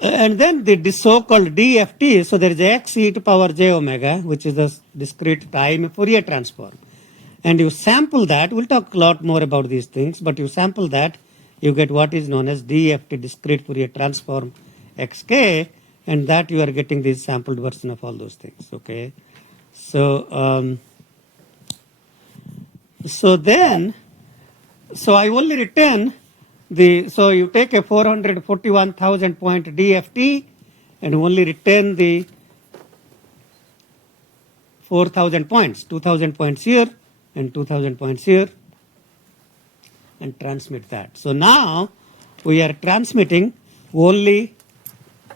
And then the so-called DFT, so there is x e to power j omega, which is the discrete time Fourier transform. And you sample that, we'll talk a lot more about these things, but you sample that, you get what is known as DFT, discrete Fourier transform xk, and that you are getting this sampled version of all those things, okay? So, so I only return so you take a 441,000 point DFT and only return the 4,000 points, 2,000 points here and 2,000 points here, and transmit that. So now we are transmitting only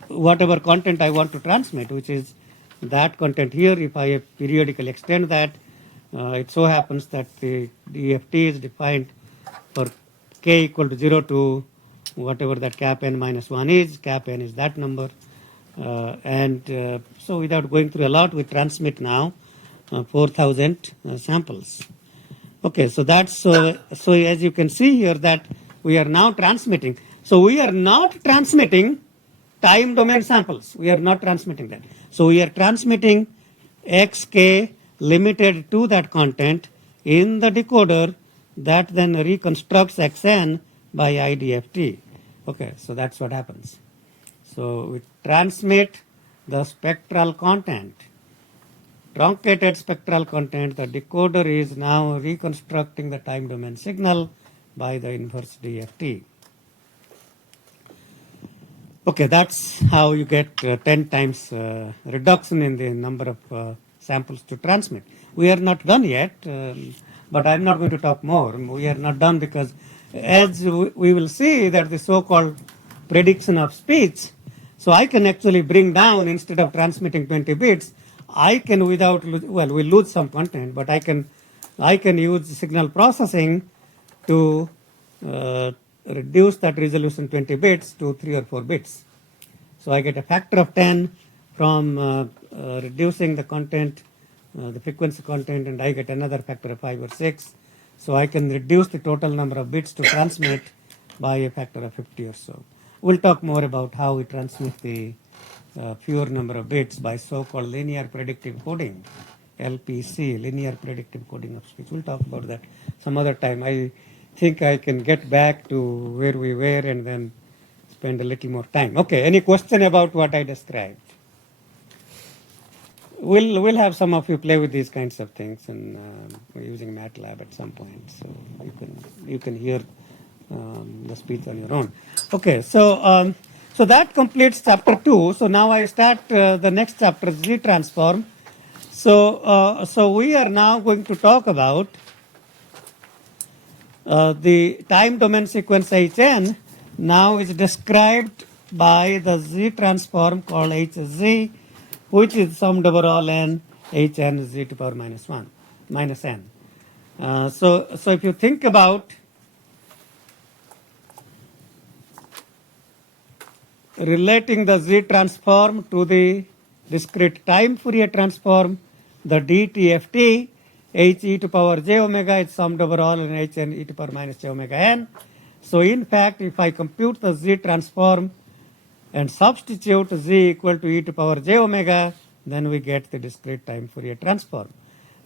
whatever content I want to transmit, which is that content here. If I periodically extend that, it so happens that the DFT is defined for k equal to 0 to whatever that cap n minus 1 is. Cap n is that number. So without going through a lot, we transmit now 4,000 samples. Okay, so that's so as you can see here that we are now transmitting. So we are not transmitting time domain samples. We are not transmitting that. So we are transmitting xk limited to that content in the decoder that then reconstructs xn by IDFT. Okay, so that's what happens. So we transmit the spectral content, truncated spectral content. The decoder is now reconstructing the time domain signal by the inverse DFT. Okay, that's how you get 10 times reduction in the number of samples to transmit. We are not done yet, but I'm not going to talk more. We are not done because as we will see that the so-called prediction of speech, so I can actually bring down, instead of transmitting 20 bits, I can without, well, we lose some content, but I can use signal processing to reduce that resolution 20 bits to 3 or 4 bits. So I get a factor of 10 from reducing the content, the frequency content, and I get another factor of 5 or 6. So I can reduce the total number of bits to transmit by a factor of 50 or so. We'll talk more about how we transmit the fewer number of bits by so-called linear predictive coding, LPC, linear predictive coding of speech. We'll talk about that some other time. I think I can get back to where we were and then spend a little more time. Okay, any question about what I described? We'll have some of you play with these kinds of things, and we're using MATLAB at some point, so you can hear the speech on your own. Okay, so so that completes chapter 2. So now I start the next chapter, Z transform. So we are now going to talk about the time domain sequence Hn now is described by the Z transform called Hz, which is summed over all n Hn z to power minus 1 minus n. So if you think about relating the Z transform to the discrete time Fourier transform, the DTFT, h e to power j omega is summed over all in h n e to power minus j omega n. So in fact, if I compute the Z transform and substitute z equal to e to power j omega, then we get the discrete time Fourier transform.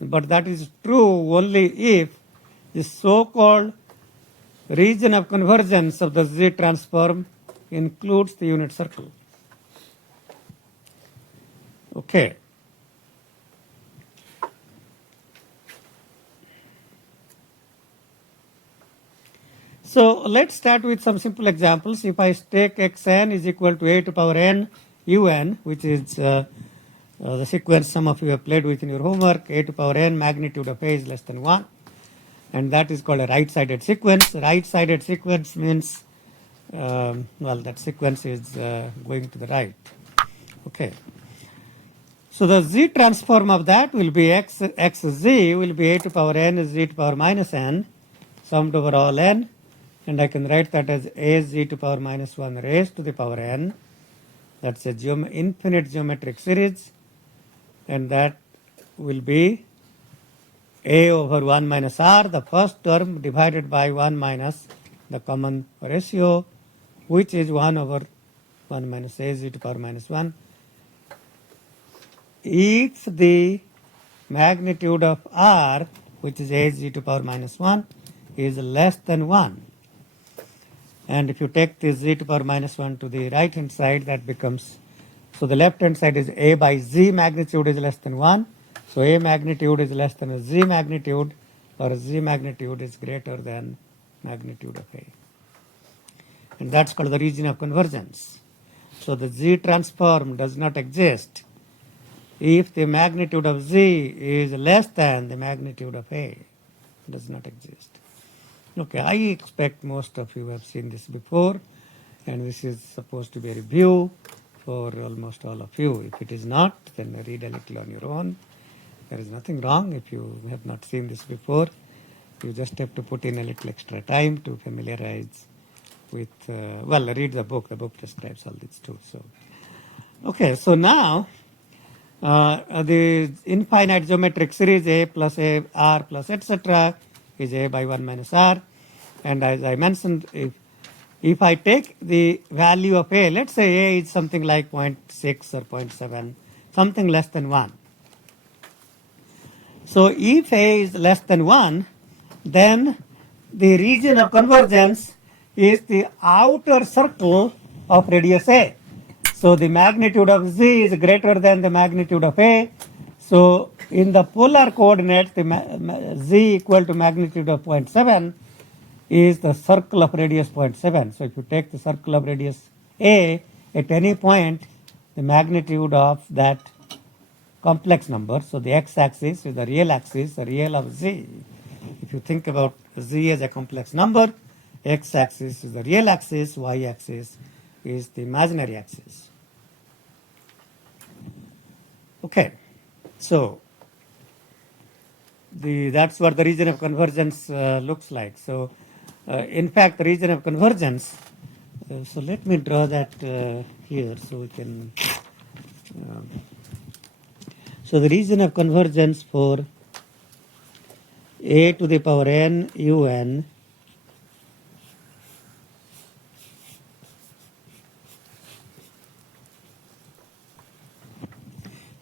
But that is true only if the so-called region of convergence of the Z transform includes the unit circle. Okay. So let's start with some simple examples. If I take xn is equal to a to power n un, which is the sequence some of you have played with in your homework, a to power n magnitude of a is less than 1, and that is called a right-sided sequence. Right-sided sequence means well, that sequence is going to the right. Okay. So the Z transform of that will be xz will be a to power n z to power minus n summed over all n, and I can write that as a z to power minus 1 raised to the power n. That's a infinite geometric series, and that will be a over 1 minus r, the first term, divided by 1 minus the common ratio, which is 1 over 1 minus a z to power minus 1. If the magnitude of r, which is a z to power minus 1, is less than 1, and if you take the z to power minus 1 to the right hand side, that becomes, so the left hand side is a by z magnitude is less than 1, so a magnitude is less than a z magnitude, or z magnitude is greater than magnitude of a. And that's called the region of convergence. So the Z transform does not exist if the magnitude of Z is less than the magnitude of A. It does not exist. Okay, I expect most of you have seen this before. and this is supposed to be a review for almost all of you. If it is not, then read a little on your own. There is nothing wrong if you have not seen this before. You just have to put in a little extra time to familiarize with, read the book. The book describes all this too. So, okay, so now the infinite geometric series A plus A R plus etc. is A by 1 minus R. And as I mentioned, if I take the value of A, let's say A is something like 0.6 or 0.7, something less than 1. So if A is less than 1, then the region of convergence is the outer circle of radius A. So the magnitude of Z is greater than the magnitude of A. So in the polar coordinates, the Z equal to magnitude of 0.7 is the circle of radius 0.7. So if you take the circle of radius A at any point, the magnitude of that complex number, so the x-axis is the real axis, the real of Z. If you think about Z as a complex number, x-axis is the real axis, y-axis is the imaginary axis. Okay, so that's what the region of convergence looks like. So in fact, the region of convergence, so let me draw that here so we can, so the region of convergence for A to the power n un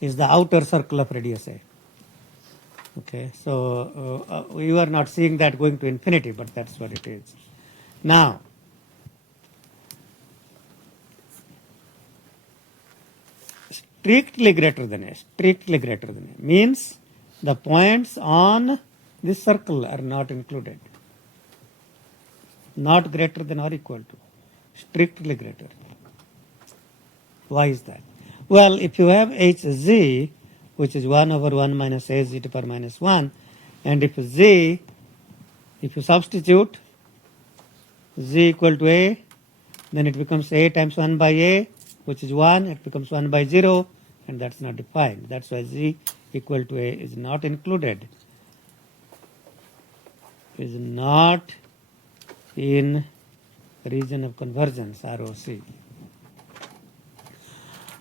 is the outer circle of radius A. Okay, so we are not seeing that going to infinity, but that's what it is. Now, strictly greater than A means the points on this circle are not included. Not greater than or equal to. Strictly greater. Why is that? Well, if you have Hz, which is 1 over 1 minus A z to the power minus 1, and if you substitute Z equal to A, then it becomes A times 1 by A, which is 1, it becomes 1 by 0, and that's not defined. That's why Z equal to A is not included. Is not in region of convergence, ROC.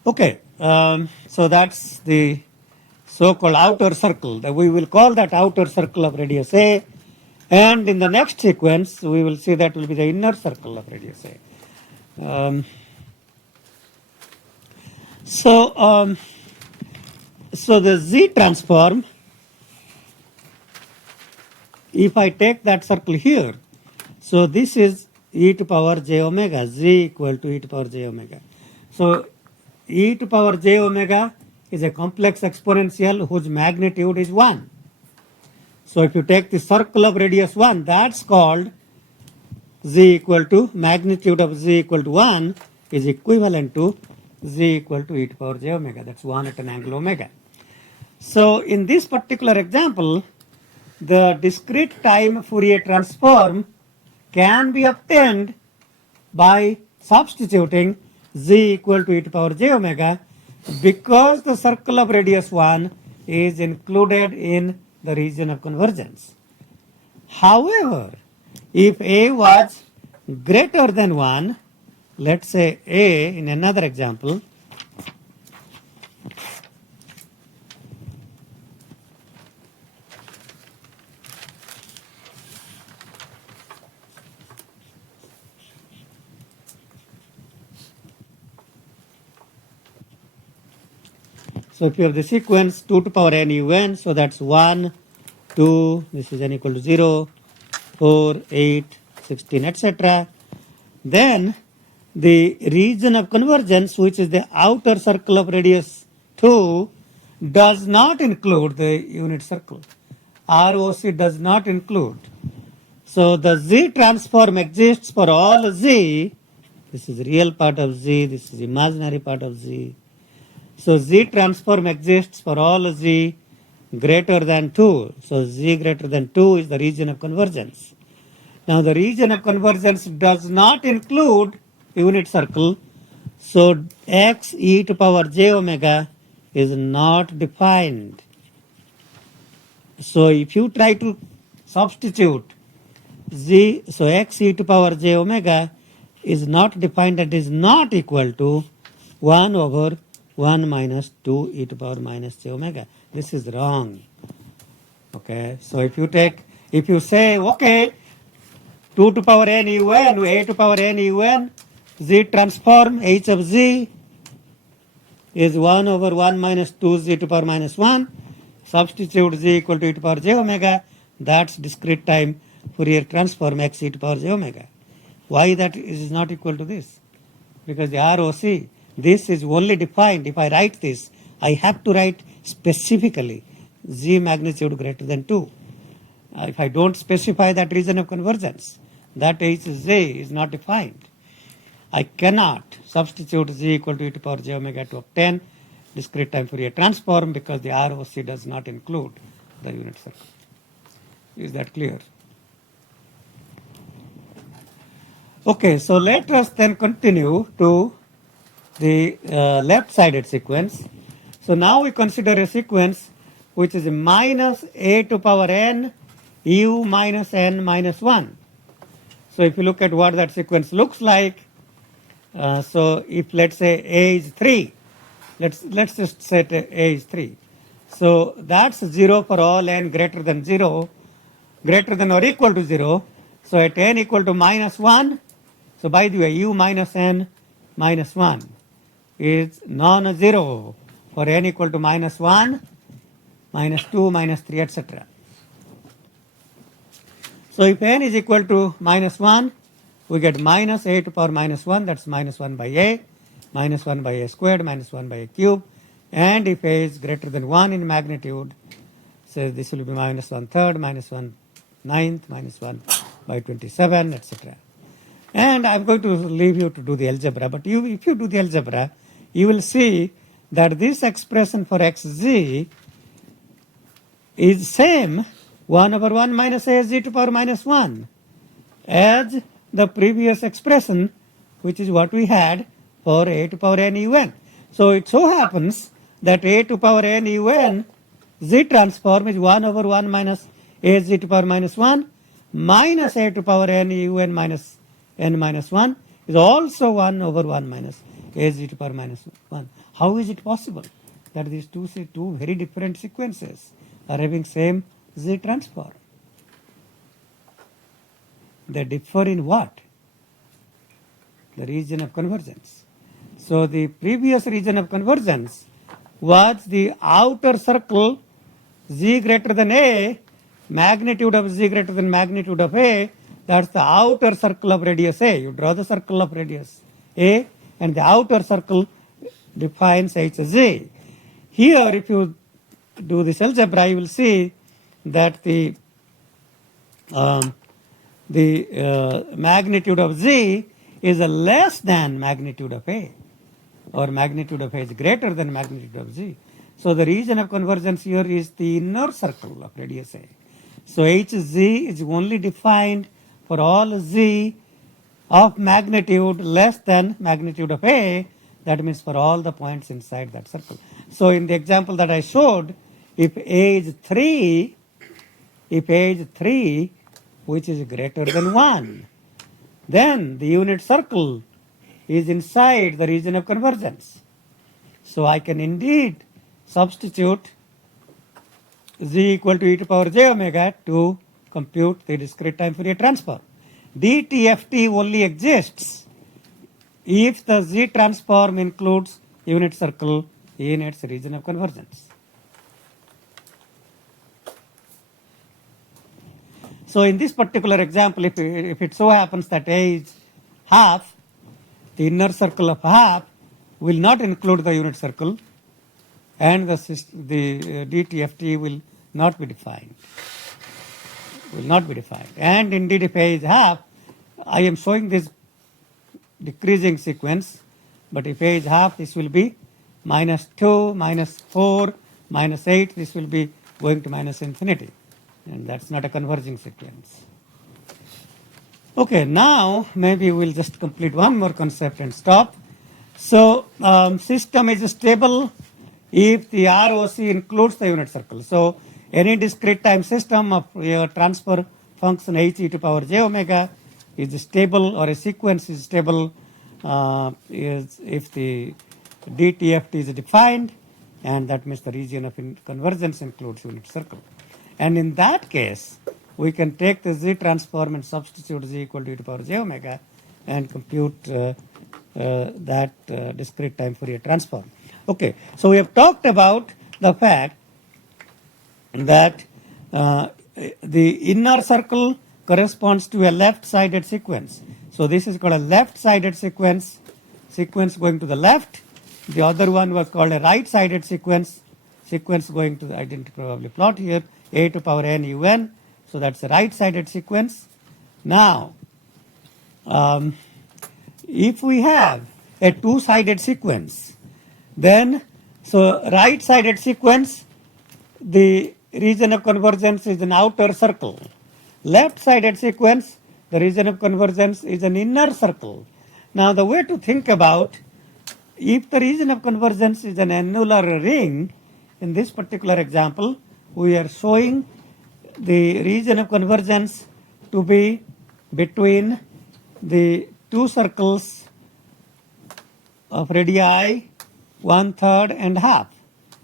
Okay, so that's the so-called outer circle. We will call that outer circle of radius A, and in the next sequence we will see that will be the inner circle of radius A. So the Z transform, if I take that circle here, so this is e to power j omega, Z equal to e to power j omega. So e to power j omega is a complex exponential whose magnitude is 1. So if you take the circle of radius 1, that's called Z equal to, magnitude of Z equal to 1 is equivalent to Z equal to e to power j omega. That's 1 at an angle omega. So in this particular example, the discrete time Fourier transform can be obtained by substituting Z equal to e to power j omega, because the circle of radius 1 is included in the region of convergence. However, if A was greater than 1, let's say A in another example, so if you have the sequence 2 to the power n un, so that's 1, 2, this is n equal to 0, 4, 8, 16, etc. Then the region of convergence, which is the outer circle of radius 2, does not include the unit circle. ROC does not include. So the Z transform exists for all Z. This is real part of Z, this is imaginary part of Z. So Z transform exists for all Z greater than 2. So Z greater than 2 is the region of convergence. Now the region of convergence does not include unit circle. So x e to power j omega is not defined. So if you try to substitute z, so x e to power j omega is not defined, that is not equal to 1 over 1 minus 2 e to power minus j omega. This is wrong. Okay, so if you say, okay, 2 to power n un, a to power n un, z transform h of z is 1 over 1 minus 2 z to power minus 1. Substitute z equal to e to power j omega. That's discrete time Fourier transform x e to power j omega. Why that is not equal to this? Because the ROC, this is only defined. If I write this, I have to write specifically z magnitude greater than 2. If I don't specify that region of convergence, that h z is not defined. I cannot substitute z equal to e to power j omega to obtain discrete time Fourier transform because the ROC does not include the unit circle. Is that clear? Okay, so let us then continue to the left-sided sequence. So now we consider a sequence which is minus a to power n u minus n minus 1. So if you look at what that sequence looks like, so if let's say a is 3, let's just set a is 3. So that's 0 for all n greater than 0, greater than or equal to 0. So at n equal to minus 1, so by the way, u minus n minus 1 is non-zero for n equal to minus 1, minus 2, minus 3, etc. So if n is equal to minus 1, we get minus a to power minus 1, that's minus 1 by a, minus 1 by a squared, minus 1 by a cube. And if a is greater than 1 in magnitude, so this will be minus 1/3, minus 1/9, minus 1 by 27, etc. And I'm going to leave you to do the algebra, but if you do the algebra, you will see that this expression for xz is same 1 over 1 minus a z to power minus 1 as the previous expression, which is what we had for a to power n un. So it so happens that a to power n un z transform is 1 over 1 minus a z to power minus 1 minus a to power n un minus n minus 1 is also 1 over 1 minus a z to power minus 1. How is it possible that these two very different sequences are having same z transform? They differ in what? The region of convergence. So the previous region of convergence was the outer circle z greater than a, magnitude of z greater than magnitude of a, that's the outer circle of radius a. You draw the circle of radius a and the outer circle defines h as z. Here if you do this algebra, you will see that the magnitude of z is less than magnitude of a, or magnitude of a is greater than magnitude of z. So the region of convergence here is the inner circle of radius a. So hz is only defined for all z of magnitude less than magnitude of a, that means for all the points inside that circle. So in the example that I showed, if a is 3, which is greater than 1, then the unit circle is inside the region of convergence. So I can indeed substitute z equal to e to power j omega to compute the discrete time Fourier transform. DTFT only exists if the z transform includes unit circle in its region of convergence. So in this particular example, if it so happens that a is half, the inner circle of half will not include the unit circle, and the DTFT will not be defined. And indeed, if a is half, I am showing this decreasing sequence, but if a is half, this will be minus 2, minus 4, minus 8, this will be going to minus infinity. And that's not a converging sequence. Okay, now maybe we'll just complete one more concept and stop. So system is stable if the ROC includes the unit circle. So any discrete time system of your transfer function h e to power j omega is stable, or a sequence is stable is if the DTFT is defined, and that means the region of convergence includes unit circle. And in that case, we can take the Z transform and substitute Z equal to e to power j omega and compute that discrete time Fourier transform. Okay, so we have talked about the fact that the inner circle corresponds to a left-sided sequence. So this is called a left-sided sequence, sequence going to the left. The other one was called a right-sided sequence, sequence going to the, I didn't probably plot here, a to power n un. So that's a right-sided sequence. Now, if we have a two-sided sequence, then so right-sided sequence, the region of convergence is an outer circle. Left-sided sequence, the region of convergence is an inner circle. Now the way to think about, if the region of convergence is an annular ring, in this particular example, we are showing the region of convergence to be between the two circles of radii 1/3 and half.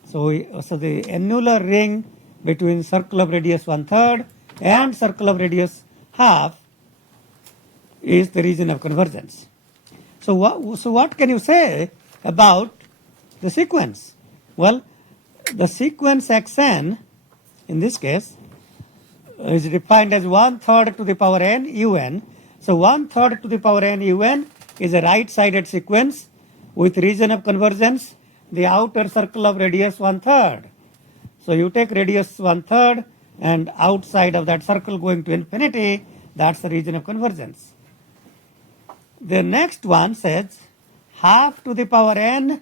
So the annular ring between circle of radius 1/3 and circle of radius half is the region of convergence. So what can you say about the sequence? Well, the sequence xn, in this case, is defined as 1/3 to the power n un. So 1/3 to the power n un is a right-sided sequence with region of convergence, the outer circle of radius 1/3. So you take radius 1/3 and outside of that circle going to infinity, that's the region of convergence. The next one says half to the power n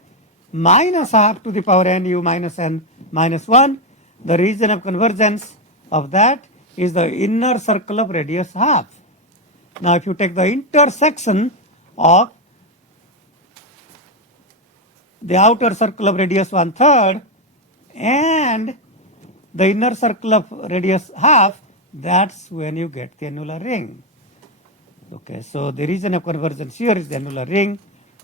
minus half to the power n u minus n minus 1. The region of convergence of that is the inner circle of radius half. Now if you take the intersection of the outer circle of radius 1/3 and the inner circle of radius half, that's when you get the annular ring. Okay, so the region of convergence here is the annular ring,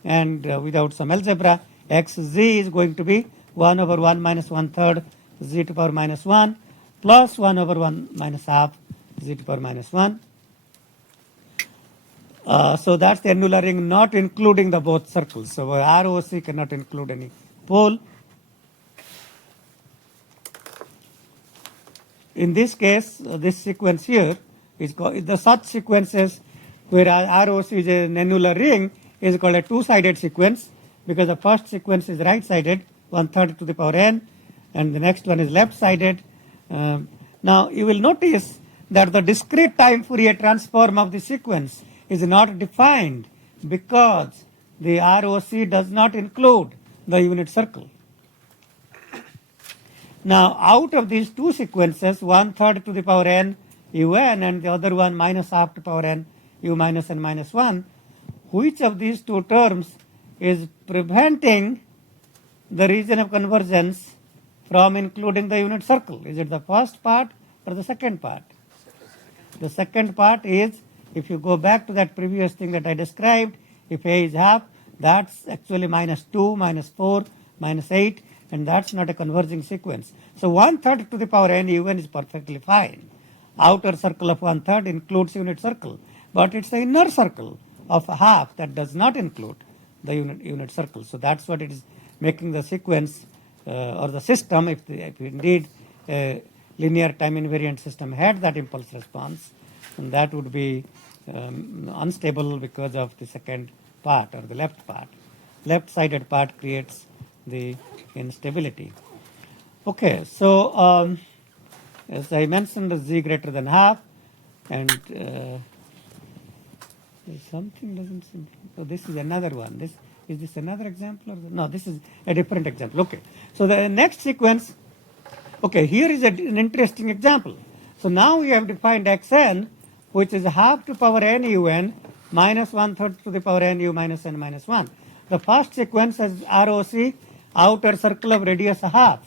and without some algebra, xz is going to be 1 over 1 minus 1/3 z to power minus 1 plus 1 over 1 minus half z to power minus 1. So that's the annular ring, not including the both circles. So ROC cannot include any pole. In this case, this sequence here is called, the such sequences where ROC is an annular ring is called a two-sided sequence, because the first sequence is right-sided, 1/3 to the power n, and the next one is left-sided. Now you will notice that the discrete time Fourier transform of the sequence is not defined because the ROC does not include the unit circle. Now out of these two sequences, 1/3 to the power n un and the other one minus half to the power n u minus n minus 1, which of these two terms is preventing the region of convergence from including the unit circle? Is it the first part or the second part? The second part is, if you go back to that previous thing that I described, if A is half, that's actually minus 2, minus 4, minus 8, and that's not a converging sequence. So 1/3 to the power n un is perfectly fine. Outer circle of 1/3 includes unit circle, but it's the inner circle of half that does not include the unit circle. So that's what it is making the sequence or the system, if indeed a linear time invariant system had that impulse response, and that would be unstable because of the second part or the left part. Left-sided part creates the instability. Okay, so as I mentioned, z greater than half, and something doesn't seem. So this is another one. Is this another example? Or no, this is a different example. Okay, so the next sequence. Okay, here is an interesting example. So now we have defined xn which is half to power n un minus 1/3 to the power n u minus n minus 1. The first sequence has ROC, outer circle of radius half.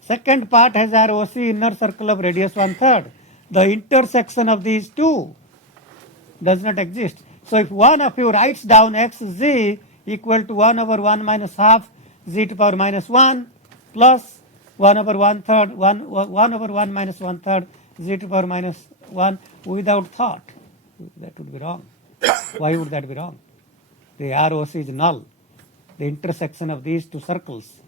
Second part has ROC, inner circle of radius 1/3. The intersection of these two does not exist. So if one of you writes down xz equal to 1 over 1 minus half z to power minus 1 plus 1 over 1/3, 1 over 1 minus 1/3 z to power minus 1 without thought, that would be wrong. Why would that be wrong? The ROC is null. The intersection of these two circles,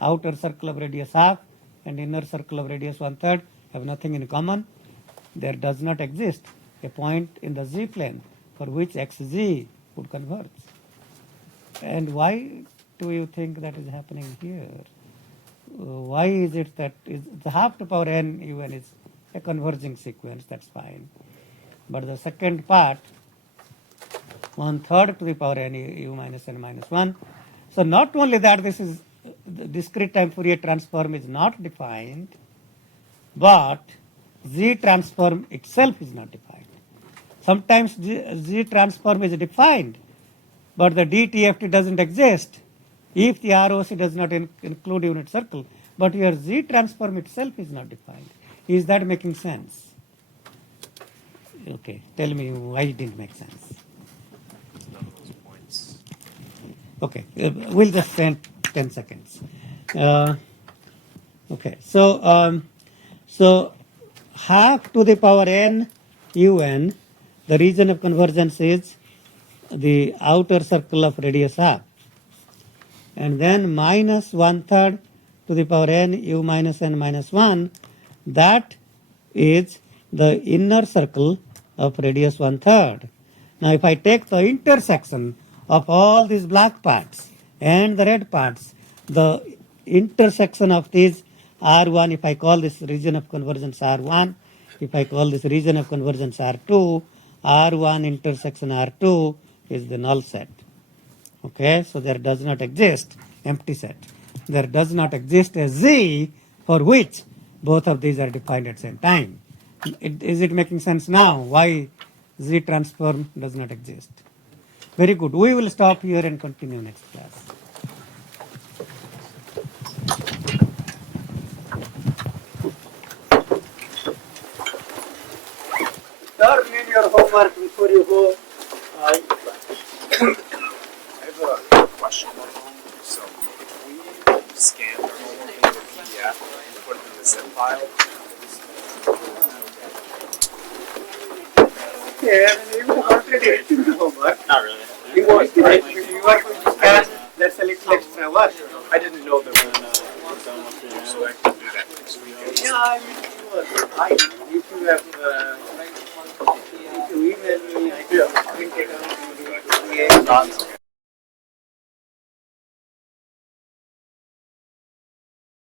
outer circle of radius half and inner circle of radius 1/3, have nothing in common. There does not exist a point in the z-plane for which xz would converge. And why do you think that is happening here? Why is it that the half to power n un is a converging sequence? That's fine. But the second part, 1/3 to the power n u minus n minus 1. So not only that, this is the discrete time Fourier transform is not defined, but Z transform itself is not defined. Sometimes Z transform is defined, but the DTFT doesn't exist if the ROC does not include unit circle. But your Z transform itself is not defined. Is that making sense? Okay, tell me why it didn't make sense. None of those points. Okay, we'll just spend 10 seconds. Okay, so half to the power n un, the region of convergence is the outer circle of radius half, and then minus 1/3 to the power n u minus n minus 1, that is the inner circle of radius 1/3. Now if I take the intersection of all these black parts and the red parts, the intersection of these R1, if I call this region of convergence R1, if I call this region of convergence R2, R1 intersection R2 is the null set. Okay, so there does not exist empty set. There does not exist a Z for which both of these are defined at the same time. Is it making sense now why Z transform does not exist? Very good. We will stop here and continue next class. Turn in your homework before you go. I have a question. So if we scan the whole thing in PDF and put it in the zip file, Yeah, you will already in the homework. not really. You want to write, you are going to scan, that's a little extra work. I didn't know there was so I can do that next week. Yeah, I mean, if you have, if you email me, I can print it out and do it.